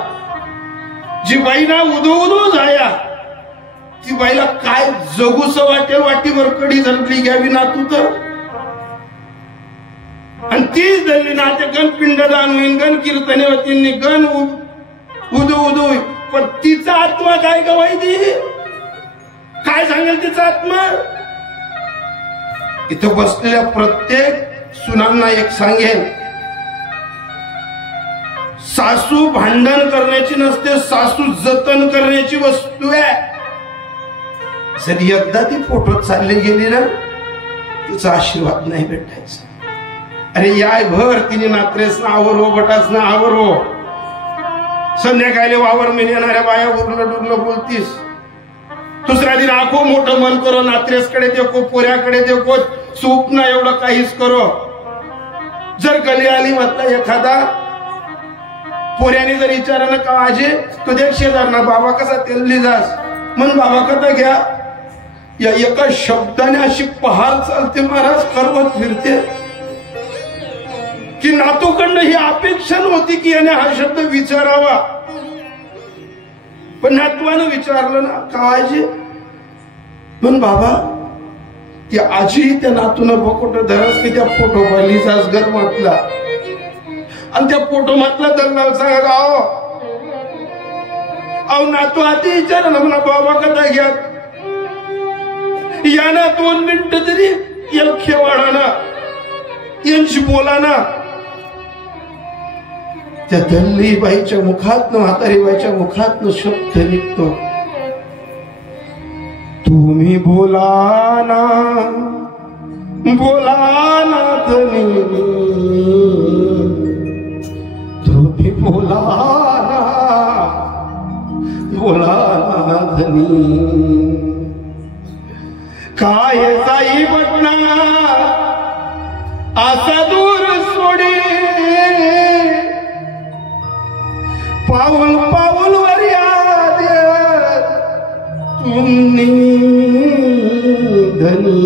जी बाईना उदो जाया, ती बाईला काय जगूस वाटेल. वाटीवर कडी धरली घ्यावी नातू तर, आणि तीच धरली ना ते गण पिंडदान होईन, गण कीर्तने होती, गण उदो. पण तिचा आत्मा काय गवाई ती काय सांगेल तिचा आत्मा. इथं बसलेल्या प्रत्येक सुनांना एक सांगेल, सासू भांडण करण्याची नसते, सासू जतन करण्याची वस्तू आहे. जर एकदा ती फोटोत चालली गेली ना, तिचा आशीर्वाद नाही भेटायचा. अरे याय भर तिने नात्रेसना आवर हो, बटासना आवर हो, संध्याकाळी वावर मी येणाऱ्या बाया उरलं डुरलं बोलतीस. दुसऱ्या दिन आखो मोठं मन करो, नात्रेसकडे देखो, पोऱ्याकडे देखो, सूप ना एवढं काहीच करो. जर गली आली म्हटलं एखादा पोऱ्याने जर विचारानं का आजे तो देख शेजार ना बाबा कसा तेलली जास, मन बाबा कथा घ्या. या एका शब्दाने अशी पहार चालते महाराज, करवत फिरते की नातूकडनं ही अपेक्षा नव्हती की याने हा शब्द विचारावा. पण नातवानं विचारलं ना का आजी, पण बाबा ती आजी त्या नातून बकोट धरस की त्या फोटो पाहिलीचाच घर म्हटला, आणि त्या फोटो म्हटला दल्लाल सांगा अहो नातू आधी विचार ना म्हणा बाबा कथा घ्या. याना 2 मिनिटं तरी येल खेवाडाना यांची बोलाना. त्या दल्ली बाईच्या मुखातनं, म्हातारी बाईच्या मुखातनं शब्द निघतो, तुम्ही बोलाना बोलाना धनी, तुम्ही बोलाना बोलाना धनी. काय साई बटना असा दूर सोडी, पाऊल पाऊल वर याद तुम्ही धनी,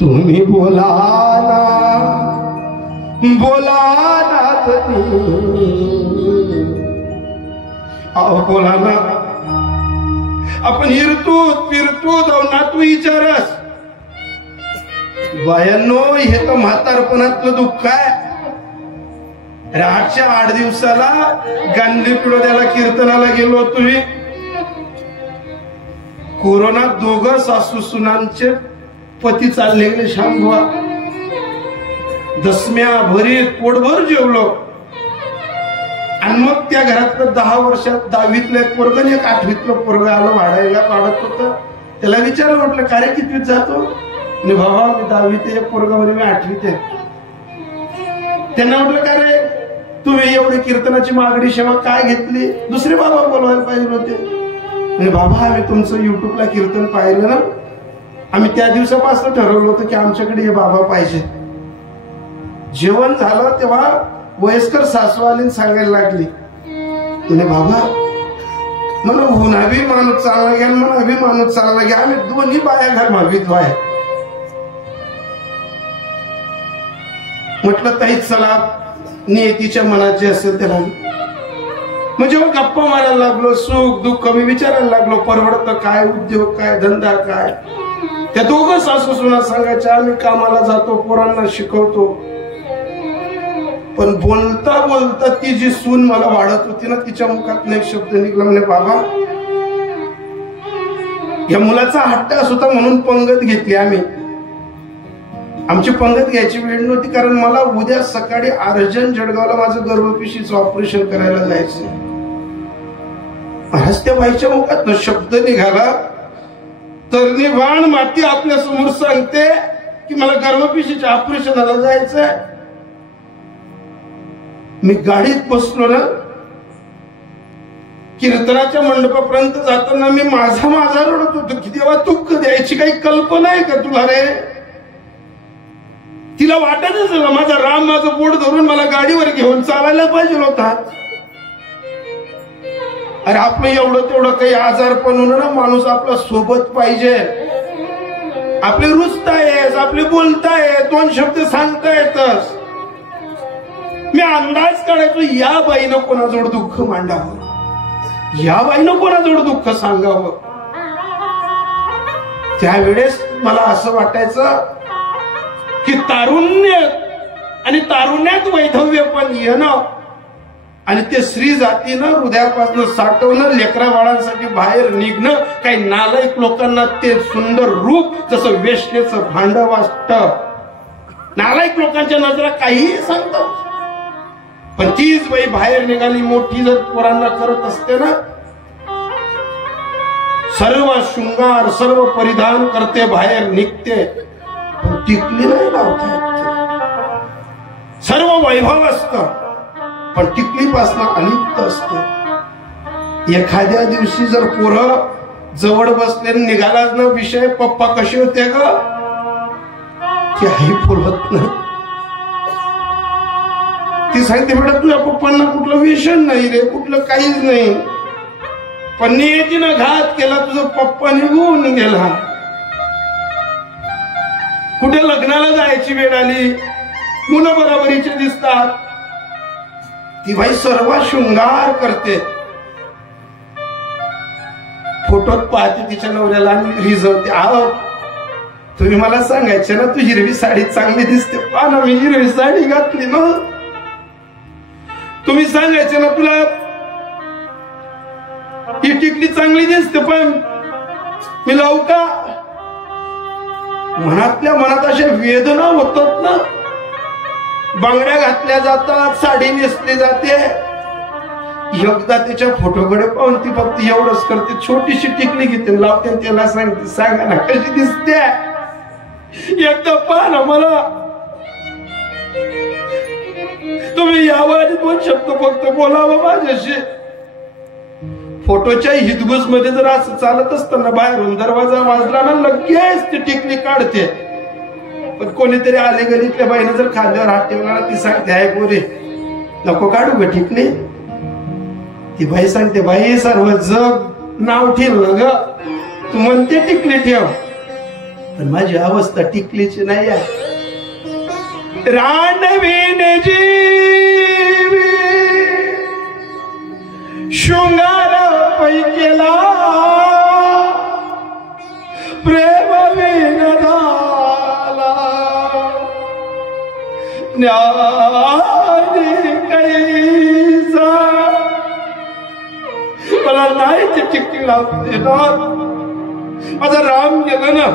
तुम्ही बोलाना बोलाना धनी. अहो बोला ना, आपण हिरतो फिरतो जाऊ ना, तू विचारस बायांनो, हे तर म्हातारपणातलं दुःख आहे. 8 दिवसाला गांधी पिढोद्याला कीर्तनाला गेलो तुम्ही. कोरोनात 2 सासू सुनांचे पती चालले गेले शांभवा. दसम्या भरीत पोटभर जेवलो. आणि मग त्या घरातलं 10 वर्षात 10वीतलं एक पोरग आणि एक 8वीतलं पोरग आलं वाढायला, वाढत होतं. त्याला विचारलं, म्हटलं काय रे कितवीत जातो? आणि बाबा मी 10वीत, एक पोरग म्हणे मी 8वीत आहे. त्यांना म्हटलं काय रे तुम्ही एवढी कीर्तनाची मागणी सेवा काय घेतली? दुसरे बाबा बोलवायला पाहिजे होते. आणि बाबा आम्ही तुमचं युट्यूबला कीर्तन पाहिलं ना, आम्ही त्या दिवसापासून ठरवलं होतं की आमच्याकडे हे बाबा पाहिजे. जेवण झालं तेव्हा वयस्कर सासूवालीन सांगायला लागली, म्हणे बाबा मला उन्हावी माणूस चांगला घ्या, मला अभि माणूस चांगला घ्या. आम्ही दोन्ही बाया घर मागवितो आहे. म्हटलं ताई चला, नियतीच्या मनाचे असेल त्याला. म्हणजे मग गप्पा मारायला लागलो, सुख दुःख मी विचारायला लागलो, परवडतं काय, उद्योग काय, धंदा काय. त्या 2 सासू सुना सांगायच्या आम्ही कामाला जातो, पोरांना शिकवतो. पण बोलता बोलता ती जी सून मला वाढत होती ना, तिच्या मुखात एक शब्द निघला, म्हणे बाबा या मुलाचा हट्ट होता म्हणून पंगत घेतली आम्ही. आमची पंगत घ्यायची वेळ नव्हती, कारण मला उद्या सकाळी अर्जंट जळगावला माझं गर्भपिशवीचं ऑपरेशन करायला जायचं. त्या बाईच्या मुखात शब्द निघाला, तर निवाण माती आपल्या समोर सांगते की मला गर्भपिशवीच्या ऑपरेशनाला जायचंय. मी गाडीत बसलो ना, कीर्तनाच्या मंडपापर्यंत जाताना मी माझा रडत होतो की देवा दुःख द्यायची काही कल्पना आहे का तुला रे? तिला वाटतच ना माझा राम माझं पोट धरून मला गाडीवर घेऊन चालायला पाहिजे होता. अरे आपलं एवढं तेवढं काही आजारपण होणं ना, माणूस आपला सोबत पाहिजे. आपले रुजतायस, आपले बोलताय, 2 शब्द सांगतायतच. मी अंदाज काढायचो या बाईनं कोणाजवळ दुःख मांडावं, या बाईनं कोणाजवळ दुःख सांगावं. त्यावेळेस मला असं वाटायचं की तारुण्य आणि तारुण्यात वैधव्य पण येणं आणि ते स्त्री जातीनं हृदयापासून साठवणं, लेकरा बाळांसाठी बाहेर निघणं. काही नालायक लोकांना ते सुंदर रूप जसं वेश्येचं भांड वाटतं. नालायक लोकांच्या नजरा काहीही सांगतात, पण तीच बाई बाहेर निघाली मोठी जर पोरांना करत असते ना, सर्व शृंगार सर्व परिधान करते, बाहेर निघते, पण टिकली नाही लावता येत. सर्व वैभव असतं पण टिकलीपासून अलिप्त असते. एखाद्या दिवशी जर पोरं जवळ बसले निघालाच ना विषय, पप्पा कसे होते ग, ती आई बोलत नाही. ती सांगते बेटा तुझ्या पप्पांना कुठलं व्यसन नाही रे, कुठलं काहीच नाही, पण नियतीनं घात केला, तुझा पप्पा निघून गेला. कुठे लग्नाला जायची वेळ आली, मुलं बरोबरीचे दिसतात, ती बाई सर्व शृंगार करते. फोटोत पाहते तिच्या नवऱ्याला आणि रिझवते, आहो तुम्ही मला सांगायचे ना तू हिरवी साडी चांगली दिसते, पहा ना मी हिरवी साडी घातली ना. तुम्ही सांगायचे ना तुला ही टिकली चांगली दिसते, पण मी लावू का? मनातल्या मनात अशा वेदना होतात ना. बांगड्या घातल्या जातात, साडी नेसली जाते. एकदा त्याच्या फोटोकडे पाहून ती फक्त एवढंच करते, छोटीशी टिकली घेते लावते, त्याला सांगते सांगा ना कशी दिसते, एकदा पहा ना मला. तुम्ही यावं आणि 2 शब्द फक्त बोलावं माझ्याशी. फोटोच्या हितगुज मध्ये जर असं चालत असताना बाहेरून दरवाजा वाजला ना लगेच ती टिकली काढते. पण कोणीतरी आले गलीतल्या बाईनं जर खांद्यावर हात ठेवला ना, ती सांगते आहे पोरे नको काढू ग टिकली. ती बाई सांगते बाई सर्व जग नाव ठेवलं ग, तू म्हणते टिकली ठेव, पण माझी अवस्था टिकलीची नाही आहे. रांडवीने जीवी शृंगार पै केला प्रेम विनदाला ज्ञानी कैसा मला नाही ते टिकटी लावते ना माझा राम गेला ना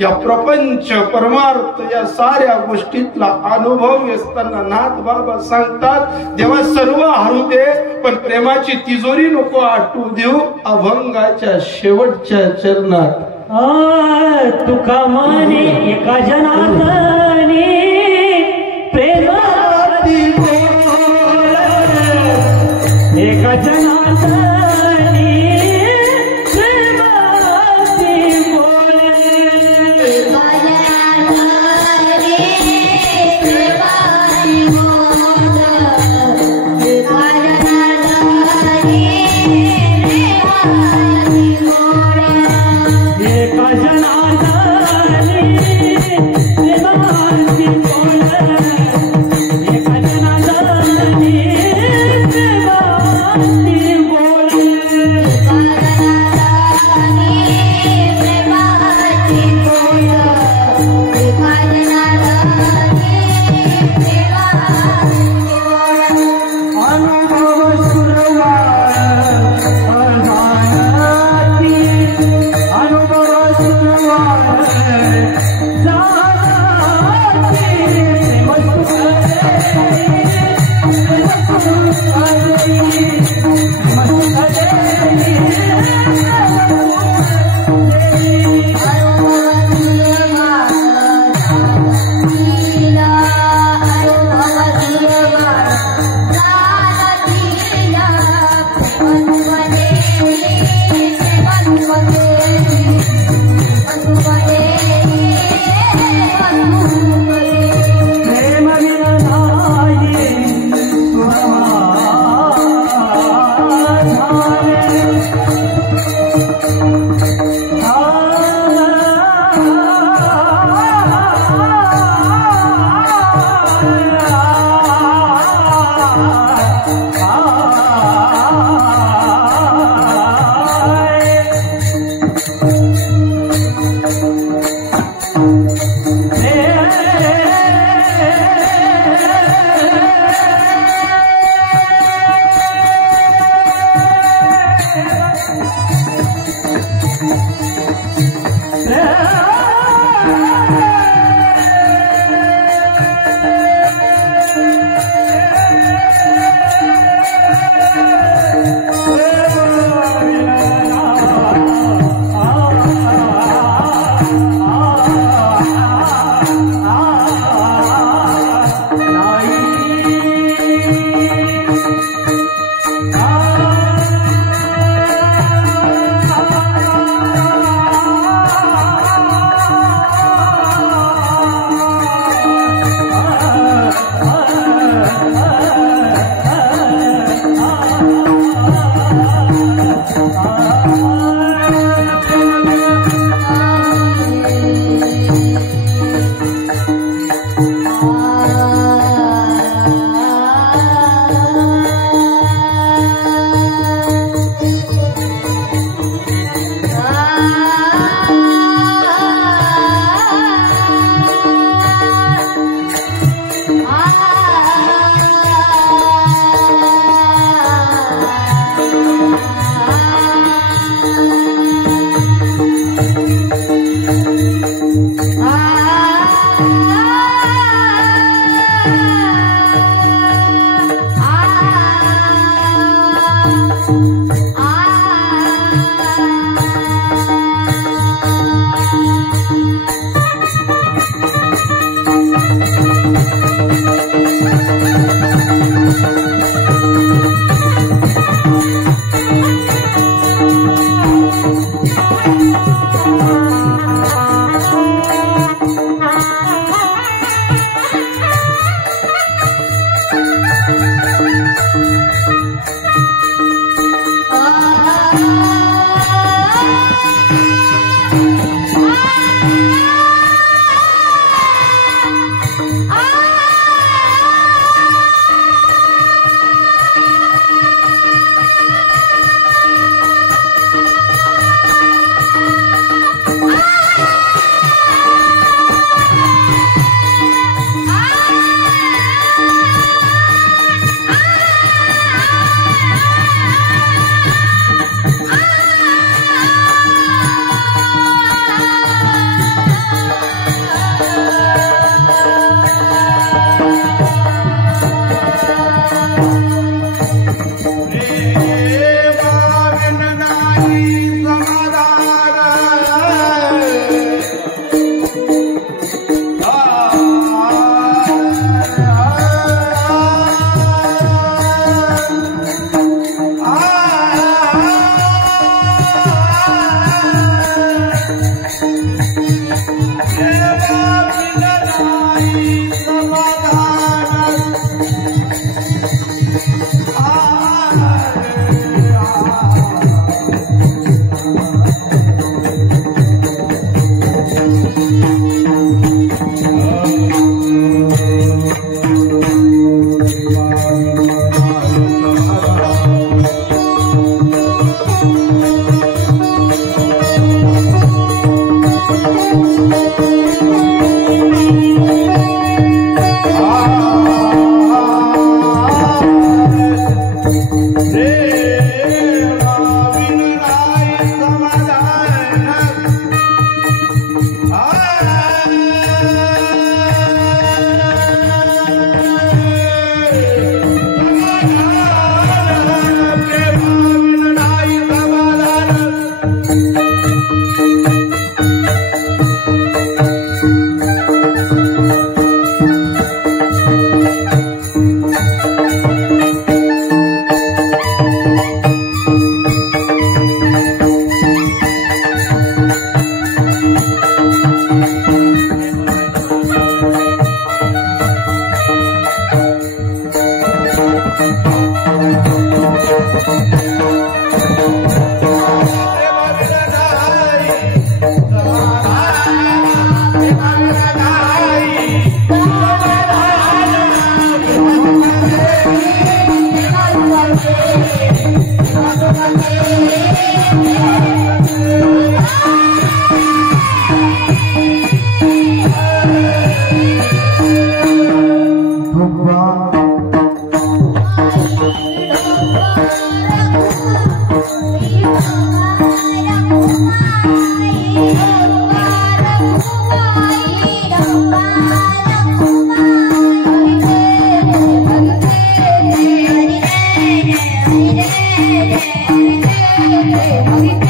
या प्रपंच परमार्थ या साऱ्या गोष्टीतला अनुभव असताना नाथ बाबा सांगतात देवा सर्व हरू दे पण प्रेमाची तिजोरी नको आटू देऊ अभंगाच्या शेवटच्या चरणात तुका माने एका जनार्दनी प्रेमाती बोल एका जनार्दनी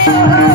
हो